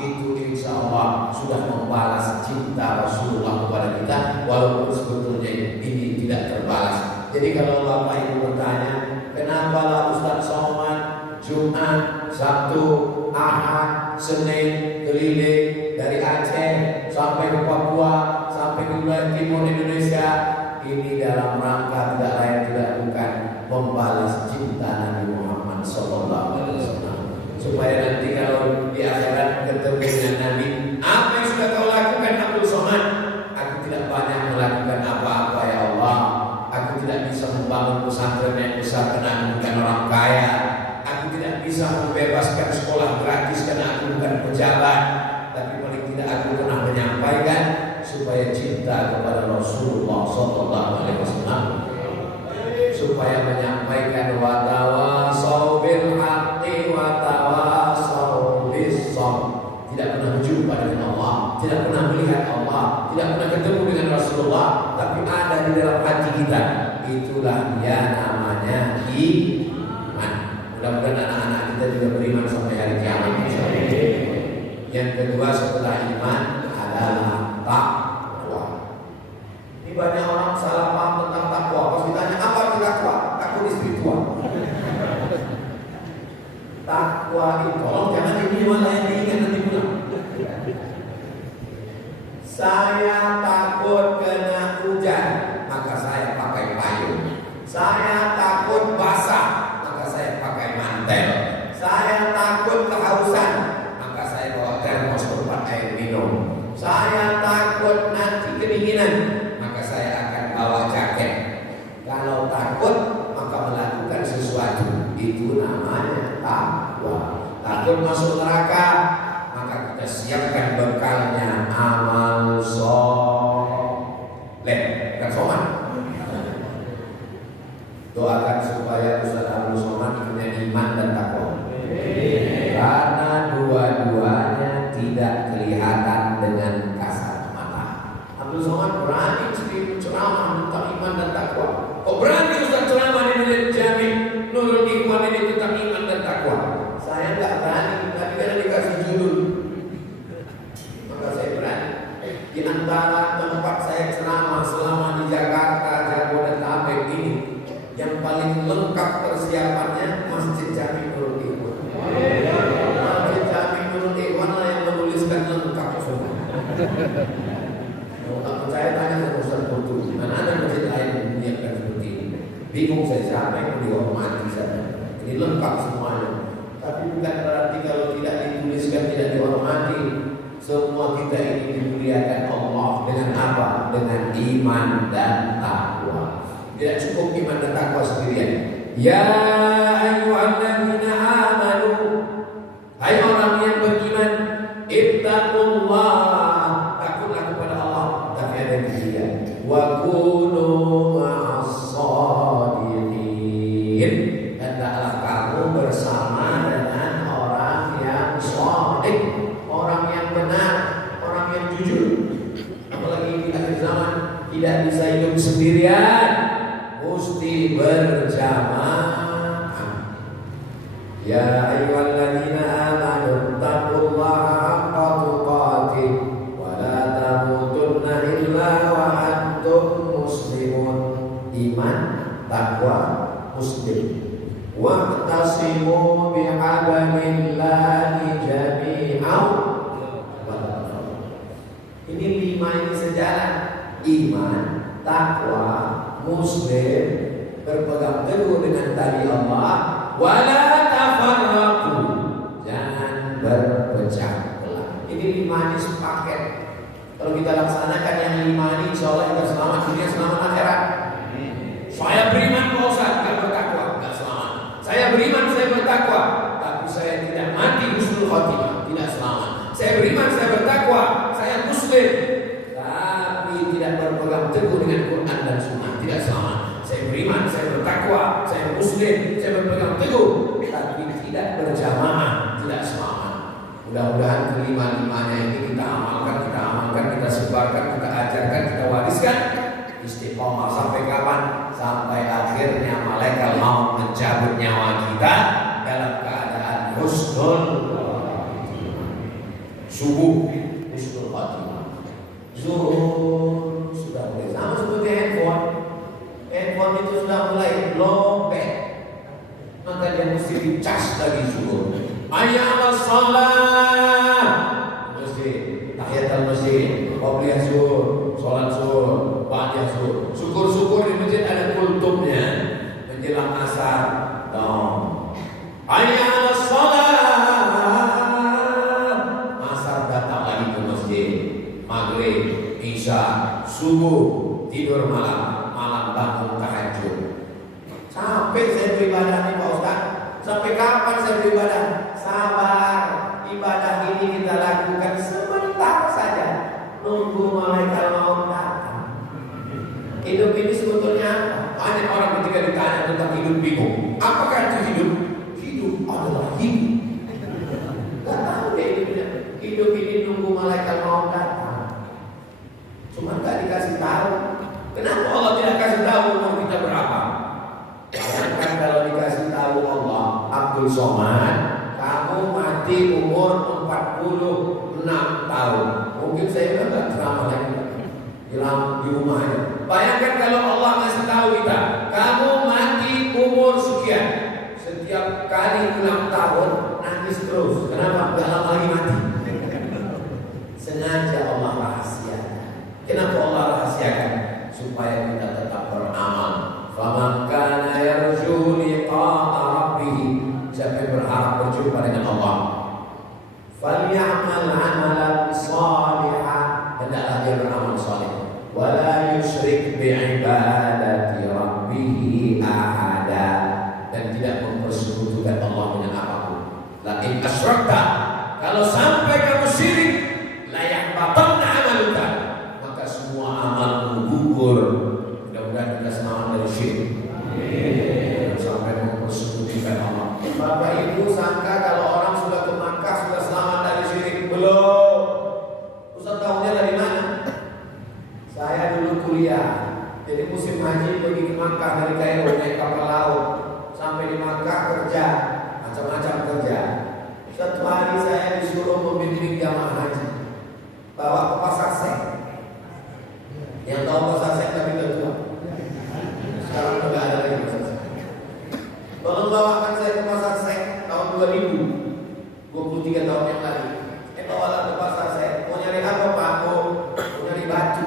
Itu insya Allah sudah membalas cinta Rasulullah kepada kita, walaupun sebetulnya ini tidak terbalas. Jadi kalau Bapak Ibu bertanya, kenapa Ustaz Somad Jumat, Sabtu, Ahad, Senin keliling dari Aceh sampai ke Papua sampai ke wilayah timur Indonesia? Ini dalam rangka tidak lain tidak bukan membalas cinta Nabi Muhammad SAW, supaya nanti kalau di akhirat ketemu dengan Nabi, apa yang sudah kau lakukan Abdul Somad? Aku tidak banyak melakukan apa-apa ya Allah. Aku tidak bisa membangun pesantren yang besar karena aku bukan orang kaya. Aku tidak bisa membebaskan sekolah gratis karena aku bukan pejabat. Tapi paling tidak aku pernah menyampaikan Rasulullah sallallahu alaihi wasallam supaya menyampaikan wa tawasau bil haqqi wa tawasau bis sabr. Tidak pernah berjumpa dengan Allah, tidak pernah melihat Allah, tidak pernah ketemu dengan Rasulullah, tapi ada di dalam hati kita. Itulah dia namanya iman. Mudah-mudahan anak-anak kita juga beriman sampai hari kiamat. Yang kedua setelah iman adalah takwa. Ini banyak orang salah paham tentang takwa. Pas ditanya apa itu takwa? Takwa spiritual. Takwa itu, tolong jangan ini malah yang diingat nanti pulang. Saya takut kena hujan, maka saya pakai payung. Saya takut basah, maka saya pakai mantel. Saya takut kehausan, maka saya bawa termos tempat air minum. Saya takut nanti kedinginan, maka saya akan bawa jaket. Kalau takut, maka melakukan sesuatu. Itu namanya takwa. Takut masuk neraka, maka kita siapkan bekalnya amal soleh. Bukan soman. Doakan supaya Ustaz Abdul Somad punya iman dan takwa. Karena dua-duanya tidak kelihatan dengan kasat mata. Abdul Somad berani ceramah tentang iman dan takwa. Kok berani Ustaz ceramah di Masjid Jami Nurul Ikhwan ini tentang iman dan takwa? Saya nggak berani, tapi karena dikasih judul, maka saya berani. Di antara tempat saya ceramah selama di Jakarta, Jabodetabek ini, yang paling lengkap persiapannya Masjid Jami Nurul Ikhwan. Masjid Jami Nurul Ikhwan lah yang menuliskan lengkap semua. Kalau tak percaya tanya sama Ustaz Putu, mana ada masjid lain yang menyiapkan seperti ini? Bingung saya siapa yang dihormati sana. Ini lengkap semuanya. Tapi bukan berarti kalau tidak dituliskan tidak dihormati. Semua kita ini dimuliakan Allah dengan apa? Dengan iman dan takwa. Tidak cukup iman dan takwa sendirian. Ya ayyuhalladzina amanu, hai orang yang beriman, ittaqullah, takutlah kepada Allah. Tapi ada dia. Wa kunu ma'as-shadiqin, hendaklah kamu bersama dengan orang yang shadiq, orang yang benar, orang yang jujur. Apalagi di akhir zaman tidak bisa hidup sendirian, mesti berjamaah. Ya ayyuhalladzina amanu taqullaha haqqa tuqatih wa la tamutunna illa wa antum muslimun. Iman, takwa, muslim. Wa'tasimu bihablillahi jami'an. Ini 5 ini sejalan. Iman, takwa, muslim, berpegang teguh dengan tali Allah, wala tafarraqu, jangan berpecah belah. Ini 5 ini sepaket. Kalau kita laksanakan yang 5 ini, insya Allah kita selamat dunia, selamat akhirat. Saya beriman Pak Ustaz, tidak bertakwa, tidak selamat. Saya beriman, saya bertakwa, tapi saya tidak mati husnul khotimah, tidak selamat. Saya beriman, saya bertakwa, saya muslim, tapi tidak berpegang teguh dengan Quran dan Sunnah, tidak selamat. Saya beriman, saya bertakwa, saya muslim, saya berpegang teguh, tapi tidak berjamaah, tidak selamat. Mudah-mudahan kelima-limanya ini kita amalkan, kita sebarkan, kita ajarkan, kita wariskan. Istiqomah sampai kapan? Sampai akhirnya malaikat maut mencabut nyawa kita dalam keadaan husnul subuh, husnul khatimah. Zuhur sudah mulai sama seperti handphone. Handphone itu sudah mulai lowbat, maka dia mesti dicas lagi zuhur. Hayya 'alas shalah, mesti tahiyatul masjid, qobliyah zuhur, salat zuhur, ba'diyah zuhur. Syukur-syukur di masjid ada kultumnya menjelang asar. Hayya 'alas shalah, asar datang lagi ke masjid, maghrib, isya, subuh, tidur malam, malam bangun tahajud. Capek saya beribadah nih Pak Ustaz. Sampai kapan saya beribadah? Sabar, ibadah ini kita lakukan sebentar saja. Nunggu malaikat maut datang. hidup ini nunggu malaikat maut datang. Cuma nggak dikasih tahu. Kenapa Allah tidak kasih tahu umur kita berapa? Bayangkan kalau dikasih tahu Allah, Abdul Somad, kamu mati umur 46 tahun. Mungkin saya nggak ceramah lagi di rumahnya. Bayangkan kalau Allah ngasih tahu kita, kamu mati umur sekian. Setiap kali ulang tahun nangis terus. Kenapa? Gak lama lagi mati. Sengaja Allah rahasiakan. Kenapa Allah rahasiakan? Supaya kita tetap beramal. Faman kana yarju liqa'a rabbih, siapa yang berharap berjumpa dengan Allah, falyamal 'amalan shalihan, hendaklah dia beramal saleh, wala yusyrik bi'ibadati rabbih ahada, dan tidak mempersekutukan Allah dengan apapun. La in asyrakta, kalau sampai kamu syirik, la yahbatanna 'amaluka, maka semua amalmu gugur. Mudah-mudahan kita selamat dari syirik. Amin. Sampai mempersekutukan Allah. Bapak Ibu sangka kalau orang sudah ke Makkah sudah selamat dari syirik? Belum. Ustaz tahunya dari mana? Saya dulu kuliah. Jadi musim haji pergi ke Makkah dari Kairo naik kapal laut. Sampai di Makkah kerja, macam-macam kerja. Satu hari saya disuruh membimbing jamaah haji, bawa ke pasar Sek. Yang tahu pasar Sek tapi tidak tua. Sekarang tidak ada lagi pasar Sek. Tolong bawakan saya ke pasar Sek tahun 2000, 23 tahun yang lalu. Bawalah ke pasar Sek. Mau nyari apa Pak? Mau nyari batu.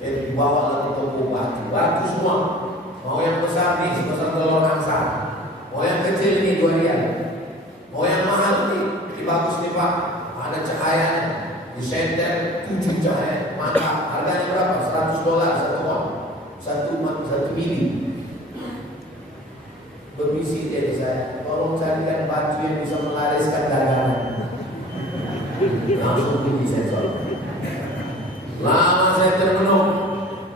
Jadi bawalah ke toko batu. Batu semua. Mau yang besar nih sebesar telur angsa, mau yang kecil ini 2 rial, mau yang mahal nih bagus nih Pak, ada cahaya di senter 7 cahaya, mantap. Harganya berapa? $100 satu on, satu mili. Berbisik dari saya, tolong carikan batu yang bisa melariskan dagangan. Langsung pergi sensor. Lama saya termenung.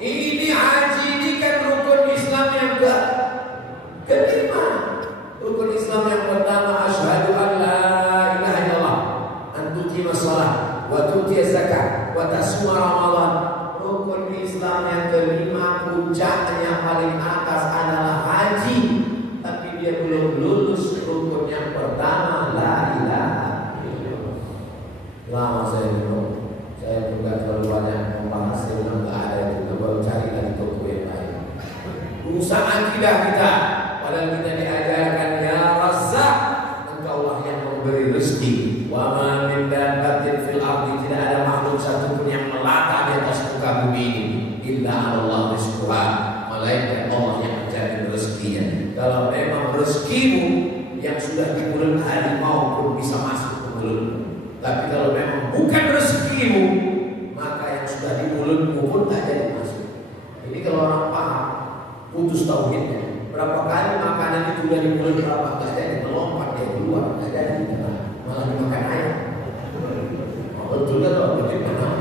Ini haji ini kan rukun Islam yang kelima. Rukun Islam yang pertama, asyhadu an la ilaha illallah, an tuqima shalah wa tu'ti zakat wa tasuma ramadan. Rukun Islam yang kelima, puncaknya paling atas adalah haji. Tapi dia belum lulus rukun yang pertama, la ilaha illallah. Lama saya bingung. Saya juga terlalu banyak membahas yang nggak ada itu. Baru cari lagi toko yang lain. Rusak akidah kita. Padahal kita diajarkan ya Razzaq, Engkaulah yang memberi rezeki. Wa ma min dabbatin fil ardi, tidak ada makhluk satupun yang melata di atas muka bumi ini illa Allah rizquha, melainkan Allah yang menjadi rezekinya. Kalau memang rezekimu yang sudah di mulut harimau pun bisa masuk ke mulutmu. Tapi kalau memang bukan rezekimu, maka yang sudah di mulutmu pun tak jadi masuk. Jadi kalau orang paham, putus tauhidnya. Berapa kali makanan itu sudah di mulut, berapa tak jadi melompat dia keluar, tak jadi malah dimakan ayam. Betul kan loh, betul kan?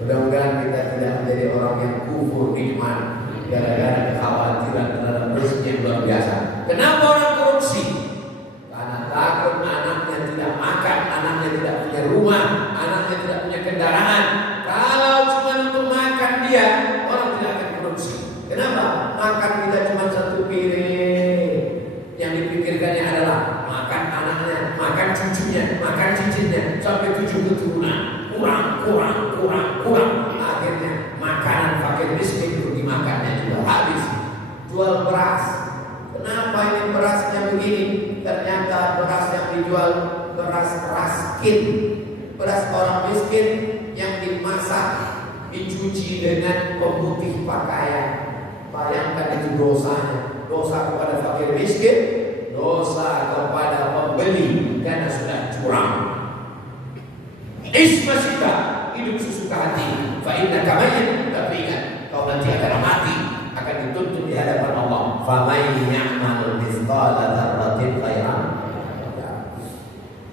Mudah-mudahan kita tidak menjadi orang yang kufur iman gara-gara kekhawatiran terhadap rezeki yang luar biasa. Kenapa orang korupsi? Karena takut anaknya tidak makan, anaknya tidak punya rumah, anaknya tidak punya kendaraan. Kalau cuma untuk makan dia, orang tidak akan korupsi. Kenapa? Makan kita cuma satu piring. Yang dipikirkannya adalah makan anaknya, makan cucunya, makan cicitnya, sampai 7 keturunan. Kurang. Akhirnya makanan fakir miskin itu dimakannya juga habis. Jual beras. Kenapa ini berasnya begini? Ternyata beras yang dijual beras raskin, beras orang miskin yang dimasak, dicuci dengan pemutih pakaian. Bayangkan itu dosanya. Dosa kepada fakir miskin, dosa kepada pembeli karena sudah curang. Ismasita, hidup sesuka hati. Fa innaka mayyit, tapi ingat kau nanti akan mati, akan dituntut di hadapan Allah. Fa may ya'mal mithqala dzarratin khairan.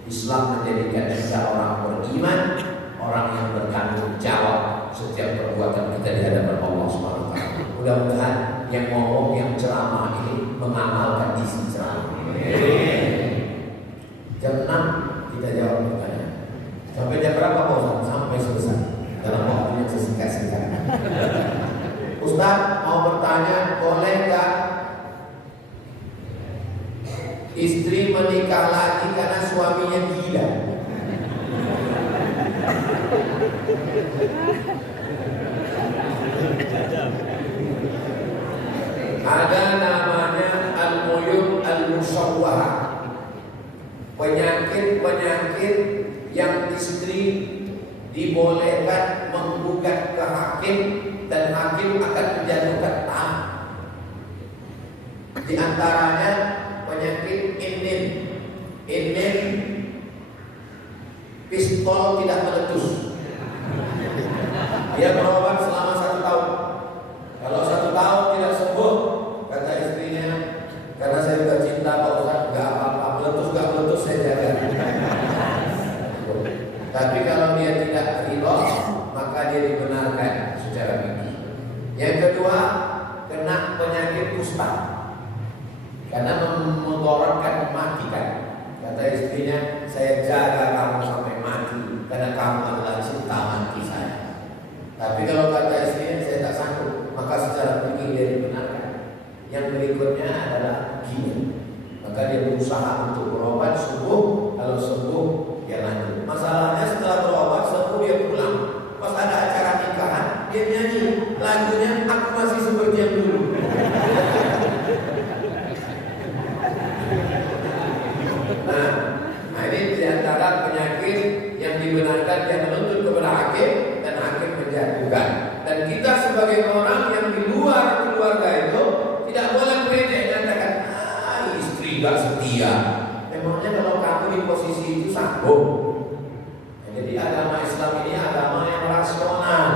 Islam menjadikan kita orang beriman, orang yang bertanggung jawab setiap perbuatan kita di hadapan Allah Subhanahu wa taala. Mudah-mudahan yang ngomong, yang ceramah ini mengamalkan isi ceramah. Jangan menikah lagi karena suaminya gila. Ada namanya al-uyub al-musawwah, penyakit-penyakit yang istri dibolehkan menggugat ke hakim dan hakim akan menjatuhkan talak. Di antaranya penyakit inin pistol tidak meletus. Dia berobat selama 1 tahun. Kalau 1 tahun tidak sembuh, kata istrinya, karena saya juga cinta Pak Ustaz, nggak apa-apa, meletus saya jaga. Tapi kalau dia tidak ridho, maka dia dibenarkan secara fikih. Yang kedua, kena penyakit kusta, karena menggorokkan, mematikan. Kata istrinya, saya jaga kamu sampai mati, karena kamu adalah cinta mati saya. Tapi kalau kata istrinya, saya tak sanggup, maka secara fikih dia dibenarkan. Yang berikutnya adalah gila, maka dia berusaha untuk berobat, sembuh. Kalau sembuh, dia lanjut. Masalahnya setelah berobat, sembuh, dia pulang. Pas ada acara nikahan, dia nyanyi lagunya Aku Masih Seperti Yang Dulu. Nah ini diantara penyakit yang dibenarkan yang menuntut kepada hakim dan hakim menjatuhkan. Dan kita sebagai orang yang di luar keluarga itu tidak boleh pede mengatakan istri gak setia. Memangnya kalau kamu di posisi itu sanggup? Jadi agama Islam ini agama yang rasional.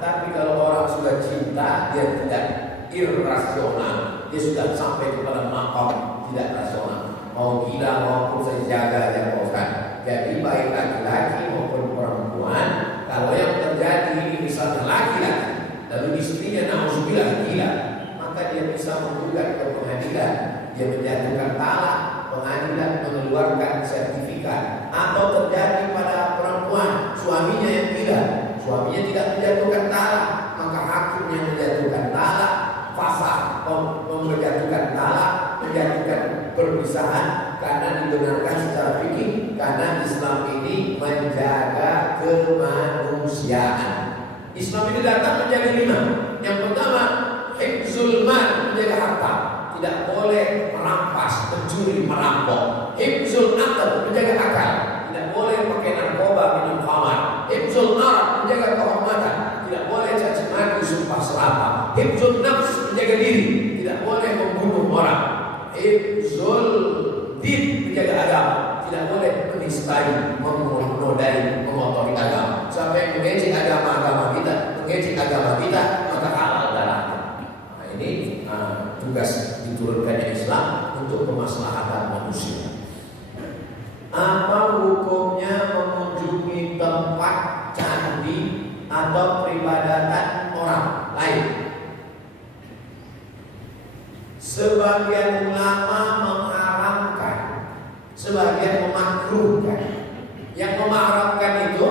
Tapi kalau orang sudah cinta, dia tidak irrasional. Dia sudah sampai kepada maqam tidak rasional. Mau gila maupun saya jaga yang bukan. Jadi baik laki-laki maupun perempuan, kalau yang terjadi ini misalnya laki-laki, lalu istrinya na'udzubillah gila, maka dia bisa menggugat ke pengadilan. Dia menjatuhkan talak, pengadilan mengeluarkan sertifikat. Atau terjadi pada perempuan, suaminya yang gila, suaminya tidak menjatuhkan talak, maka hakim yang menjatuhkan talak, fasakh, menjatuhkan talak, menjatuhkan perpisahan, karena dibenarkan secara fikih, karena Islam ini menjaga kemanusiaan. Islam ini datang menjaga 5. Yang pertama, hifzul mal, menjaga harta. Tidak boleh merampas, mencuri, merampok. Hifzul aql, menjaga akal. Tidak boleh pakai narkoba, minum khamar. Hifzul arab, menjaga kehormatan. Tidak boleh caci maki, sumpah serapah. Hifzul nafs, menjaga diri. Tidak boleh membunuh orang. Hifzul din, menjaga agama. Tidak boleh menistai, menodai, mengotori agama. Sampai mengejek agama kita, maka halal darahnya. Nah ini tugas diturunkannya Islam untuk kemaslahatan manusia. Apa hukumnya mengunjungi tempat candi atau peribadatan orang lain? Sebagian ulama mengharamkan, sebagian memakruhkan. Yang mengharamkan itu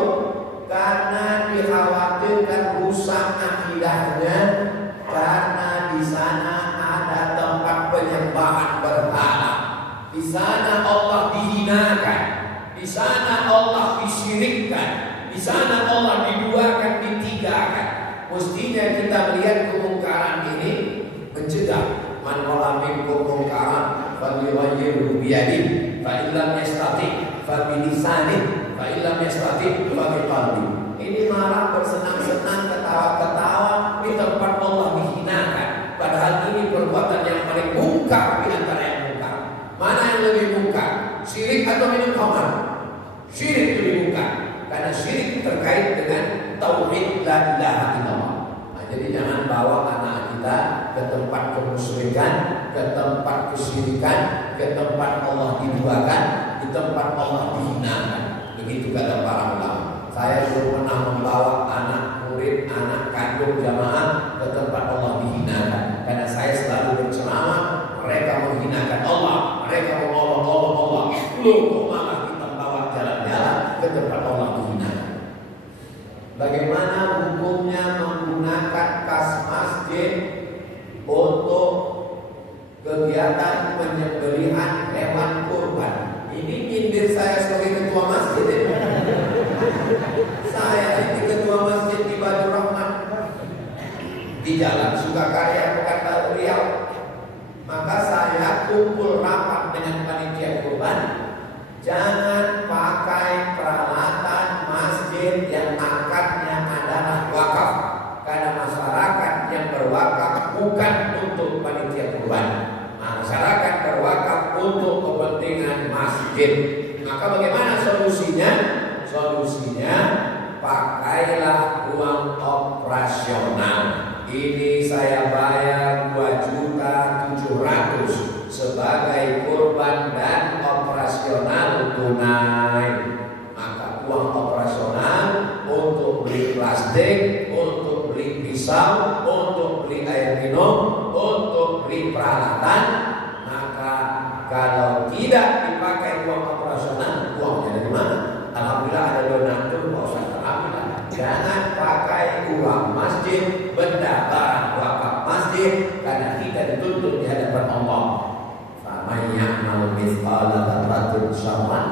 karena dikhawatirkan rusak akidahnya, karena di sana ada tempat penyembahan berhala. Di sana Allah dihinakan, di sana Allah disyirikkan, di sana Allah diduakan, ditigakan. Mestinya kita melihat kemungkaran ini, mencegah. Man ra'a minkum munkaran falyughayyirhu biyadihi, fa illam yastati' fa bilisanihi, fa illam yastati' fa biqalbihi. Ini marah, bersenang-senang, ketawa-ketawa di tempat Allah dihinakan. Padahal ini perbuatan yang paling mungkar di antara yang mungkar. Mana yang lebih mungkar? Syirik atau minum khamar? Syirik lebih mungkar, karena syirik terkait dengan tauhid la ilaha illallah. Nah, jadi jangan bawa anak kita ke tempat kemusyrikan, ke tempat kesyirikan, ke tempat Allah diduakan, di tempat Allah dihinakan. Begitu kata para ulama. Saya belum pernah membawa anak murid, anak kandung jamaah ke tempat Allah dihinakan, karena saya selalu berceramah, mereka menghinakan Allah, mereka mengolok Allah. Loh, kok malah kita bawa jalan-jalan ke tempat Allah dihinakan? Bagaimana hukumnya menggunakan kas masjid untuk kegiatan penyembelihan hewan kurban? masjid. Maka bagaimana solusinya? Solusinya pakailah uang operasional. Ini saya bayar 2.700.000 sebagai kurban dan operasional tunai. Maka uang operasional untuk beli plastik, untuk beli pisau, untuk beli air minum, untuk beli peralatan. Maka kalau tidak dipakai uang operasional, uangnya dari mana? Alhamdulillah ada donatur, Pak Ustaz. Alhamdulillah. Jangan pakai uang masjid, benda barang wakaf masjid, karena kita dituntut di hadapan Allah. Faman ya'mal mithqala dzarratin syarran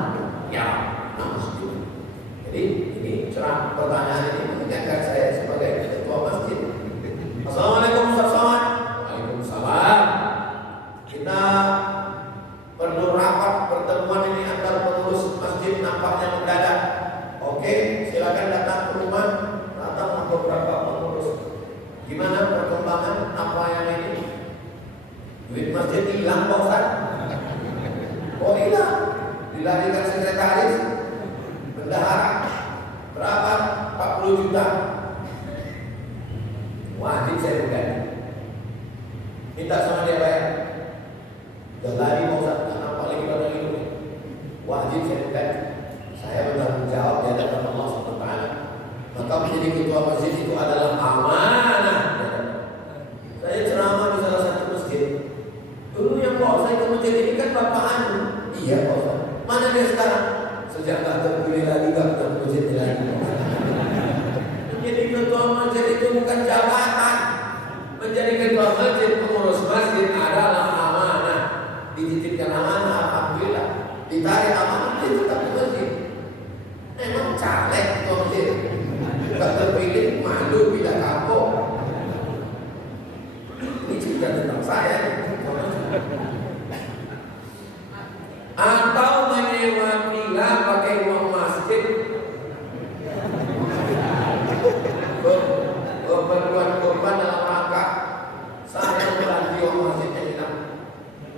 yarah. Jadi ini cerah pertanyaan ini mengingatkan saya sebagai ketua masjid. Assalamualaikum Ustaz Somad. Waalaikumsalam. Kita perlu rapat pertemuan ini antar pengurus masjid, nampaknya mendadak. Oke, silakan datang ke rumah. Datang beberapa pengurus. Gimana perkembangan apa yang ini? Duit masjid hilang Pak Ustaz. Oh hilang. Dilarikan sekretaris, bendahara. Berapa? 40 juta. Wajib saya bukan. Minta sama dia bayar. Udah lari Pak Ustaz, tak nampak lagi pada itu. Wajib saya bukan. Saya bertanggung jawab di hadapan Allah SWT. Maka menjadi ketua masjid itu adalah amanah. Saya ceramah di salah satu masjid. Dulu yang Pak saya ke masjid ini kan Bapak Anu. Iya Pak Ustaz. Mana dia sekarang? Sejak tak terpilih lagi gak pernah ke masjid lagi. Menjadi ketua masjid itu bukan jabatan. Menjadi ketua masjid, pengurus masjid adalah amanah. Dititipkan amanah, alhamdulillah. Ditarik amanah, dia tetap ke masjid. Memang caleg ketua masjid. Gak terpilih, malu bila kapok. Ini cerita tentang saya. Atau menyewa villa pakai uang masjid. Keperluan korban dalam rangka saya membantu uang masjidnya hilang.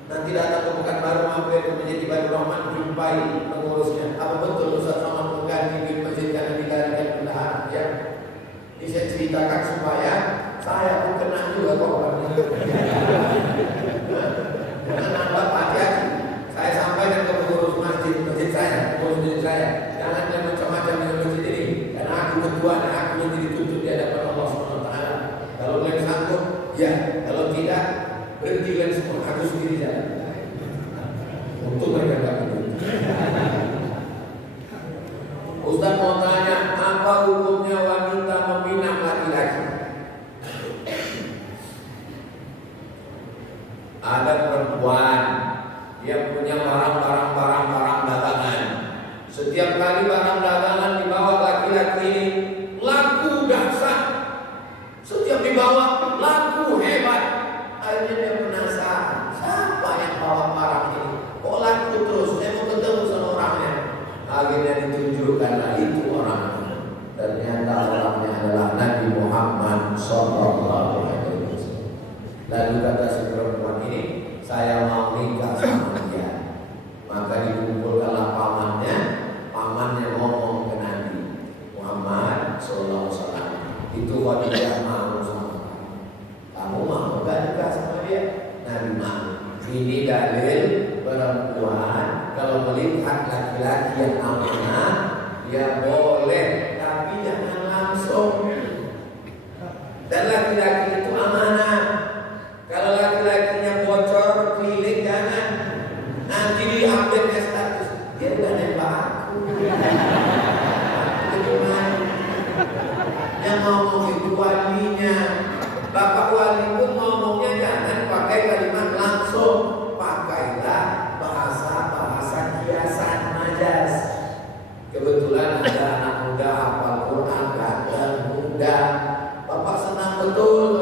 Nanti datang ke Pekanbaru mampir ke Masjid Ibadur Rahman, jumpai pengurusnya. Apa betul Ustaz Somad mengganti duit masjid karena dilarikan bendahara? Ya. Ini saya ceritakan supaya saya pun kena juga korbannya. Jangan nambah hati-hati. Saya sampaikan ke pengurus masjid saya, pengurus masjid saya, jangan yang macam-macam dengan masjid ini, karena aku ketua dan aku nanti dituntut di hadapan Allah SWT. Kalau kalian sanggup, ya. Kalau tidak, berhenti kalian semua, aku sendiri jalan. Untuk mereka tak begitu. Ustaz mau tanya, apa hukumnya wanita meminang laki-laki? Ada perempuan yang punya barang dagangan. Setiap kali barang dagangan dibawa laki-laki ini laku dahsyat. Setiap dibawa laku hebat. Akhirnya dia penasaran, siapa yang bawa barang ini? Kok laku terus? Saya mau ketemu sama orangnya. Akhirnya ditunjukkanlah itu orangnya. Ternyata orangnya adalah Nabi Muhammad SAW. Lalu kata si perempuan ini, saya mau nikah sama dia. Maka dikumpulkanlah pamannya ngomong ke Nabi Muhammad SAW, itu Khadijah mau sama kamu mau gak nikah sama dia? Nabi mau. Ini dalil perempuan kalau melihat laki-laki yang amanah, dia boleh, tapi jangan langsung. Dan laki-laki itu amanah. Kalau laki-lakinya bocor, keliling, jangan. Nanti diupdate status. Dia udah nembak aku. Gimana? Yang ngomong itu walinya. Bapak wali pun ngomongnya jangan pakai kalimat langsung. Pakailah bahasa kiasan majas. Kebetulan ada anak muda hafal Quran, ganteng, muda. Bapak senang betul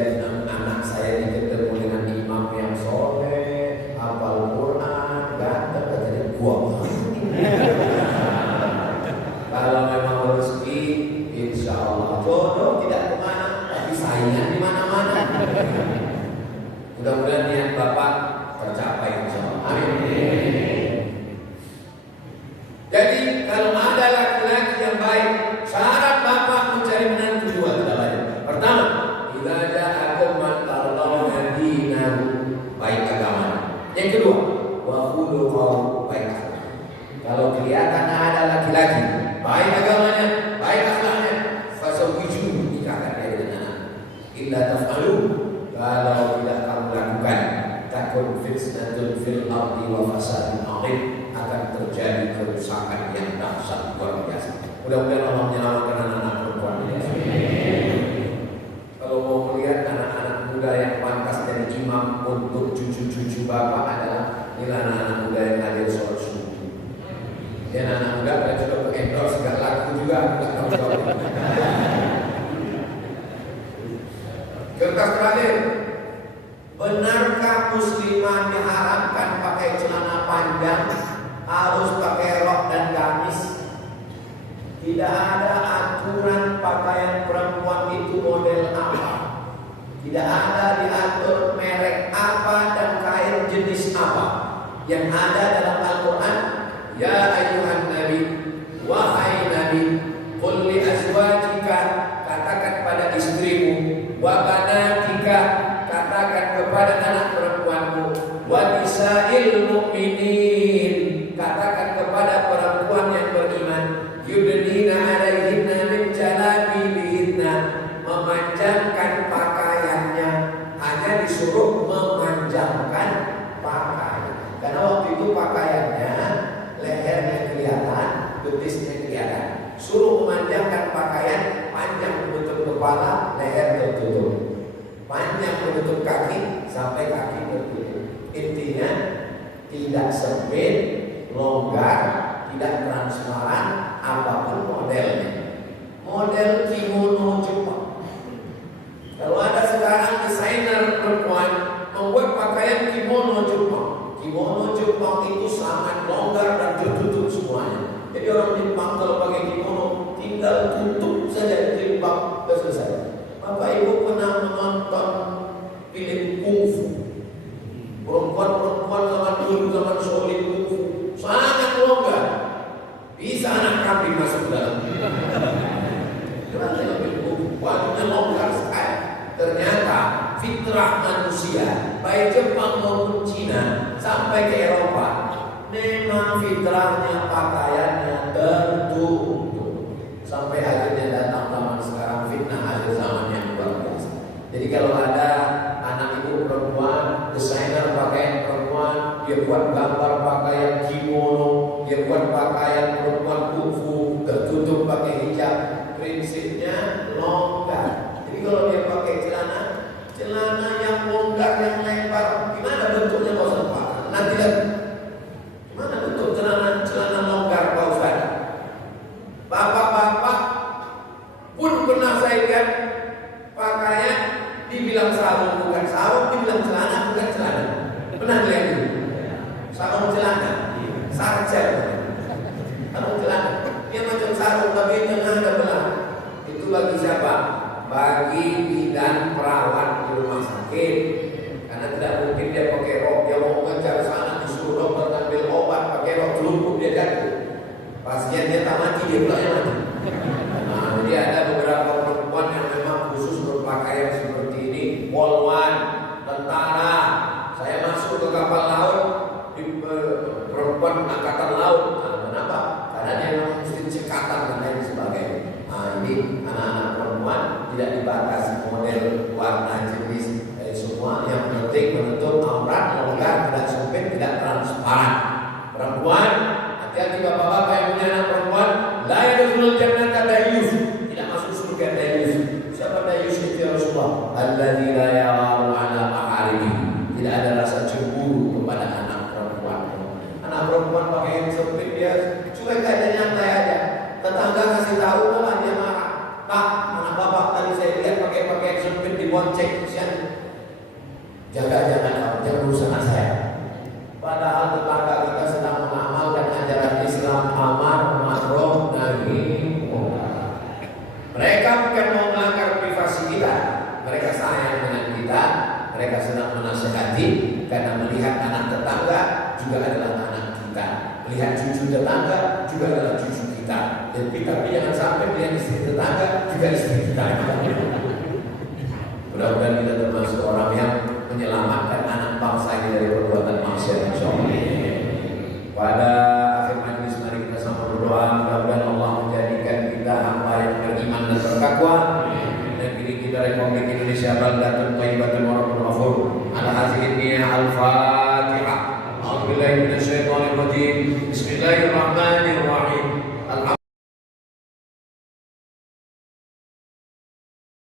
jadi anak saya ketemu dengan imam yang soleh, hafal Quran, ganteng, katanya gua. Kalau memang rezeki, insya Allah jodoh tidak kemana, tapi saingan di mana-mana. Mudah-mudahan niat Bapak tercapai, insya Allah. Amin. Jadi kalau ada laki-laki yang baik, syarat Bapak mencari menantu dua tidak lain. Pertama, bila ada agama tardawna dinahu, baik agama. Yang kedua, wa khuluquhu, baik akhlak. Kalau kelihatan ada laki-laki baik agamanya, baik akhlaknya, fasawwiju, nikahkan dia dengan anak. Illa taf'alu, kalau tidak kamu lakukan, takun fitnatun fil ardi wa fasadun 'adzim, akan terjadi kerusakan yang dahsyat luar biasa. Mudah-mudahan Allah menyelamatkan anak-anak perempuan ini. Kalau mau melihat anak-anak muda yang pantas jadi imam untuk cucu-cucu Bapak adalah inilah anak-anak muda yang hadir sholat subuh. Dan anak muda kalau sudah endorse gak laku juga, gak tahu jawab. Kertas terakhir, benarkah muslimah diharapkan pakai celana panjang, harus pakai rok dan gamis? Tidak ada aturan pakaian perempuan itu model apa. Tidak ada diatur merek apa dan kain jenis apa. Yang ada dalam Al-Quran, ya ayyuhan nabi, wahai nabi, qul li azwajika, katakan pada istrimu, wa banatika, katakan kepada anak perempuanmu, wa nisa'il mu'minin, katakan kepada perempuan yang beriman, yudnina alaihinna min jalabibihinna, memanjangkan pakaiannya. Hanya disuruh memanjangkan pakaian, karena waktu itu pakaiannya lehernya kelihatan, betisnya kelihatan. Suruh memanjangkan pakaian, panjang menutup kepala, leher tertutup, panjang menutup kaki sampai kaki tertutup. Intinya tidak sempit, longgar, tidak transparan, apapun modelnya. Model kimono Jepang. Kalau ada sekarang desainer perempuan membuat pakaian kimono Jepang. Kimono Jepang itu sangat longgar dan tertutup semuanya. Jadi orang Jepang kalau pakai kimono tinggal tutup saja jilbab, sudah selesai. Bapak Ibu pernah menonton film kungfu? Perempuan-perempuan zaman dulu, zaman Shaolin kungfu sangat longgar, bisa anak kambing masuk ke dalam. Bajunya longgar sekali. Ternyata fitrah manusia, baik Jepang maupun Cina sampai ke Eropa, memang fitrahnya pakaiannya tertutup. Sampai akhirnya datang zaman sekarang fitnah akhir zaman yang luar biasa. Jadi kalau ada anak ibu perempuan, desainer pakaian perempuan, dia buat gambar pakaian kimono, dia buat pakaian perempuan kungfu, tertutup pakai hijab, prinsipnya longgar. Jadi kalau dia pakai celana yang longgar, yang lebar, gimana bentuknya Pak Ustaz? Nanti lihat gimana bentuk celana longgar Pak Ustaz? Bapak-bapak pun pernah saya lihat pakaian dibilang sarung bukan sarung, dibilang celana bukan celana. Pernah lihat itu? Sarung celana, sarjel. Sarung celana, dia macam sarung tapi tengah ada belah. Itu bagi siapa? Bagi bidan perawat di rumah sakit. Karena tidak mungkin dia pakai rok, dia mau mengejar sana disuruh dokter ambil obat pakai rok celupuk dia jatuh. Pasien dia tak mati, dia pula yang mati. Nah, jadi ada beberapa perempuan yang memang khusus berpakaian seperti ini, polwan, tentara. Saya masuk ke kapal laut, di perempuan angkatan laut. Nah, kenapa? Karena dia memang mesti cekatan dan lain sebagainya. Nah, ini anak-anak perempuan tidak dibatasi model warna maksiat. Jangan urusan saya. Padahal tetangga kita sedang mengamalkan ajaran Islam, amar ma'ruf nahi munkar. Mereka bukan mau melanggar privasi kita, mereka sayang dengan kita, mereka sedang menasihati karena melihat anak tetangga juga adalah anak kita, melihat cucu tetangga juga adalah cucu kita, dan tapi jangan sampai melihat istri tetangga juga istri kita. Mudah-mudahan kita termasuk orang yang menyelamatkan anak bangsa ini dari perbuatan maksiat, insyaallah. Pada akhir majlis mari kita sama berdoa, mudah-mudahan Allah menjadikan kita hamba yang beriman dan bertakwa, dan pilih kita Republik Indonesia baldatun thayyibatun wa rabbun ghafur. Ala hadhihi al-Fatihah. A'udzu billahi minasyaitonir rajim. Bismillahirrahmanirrahim.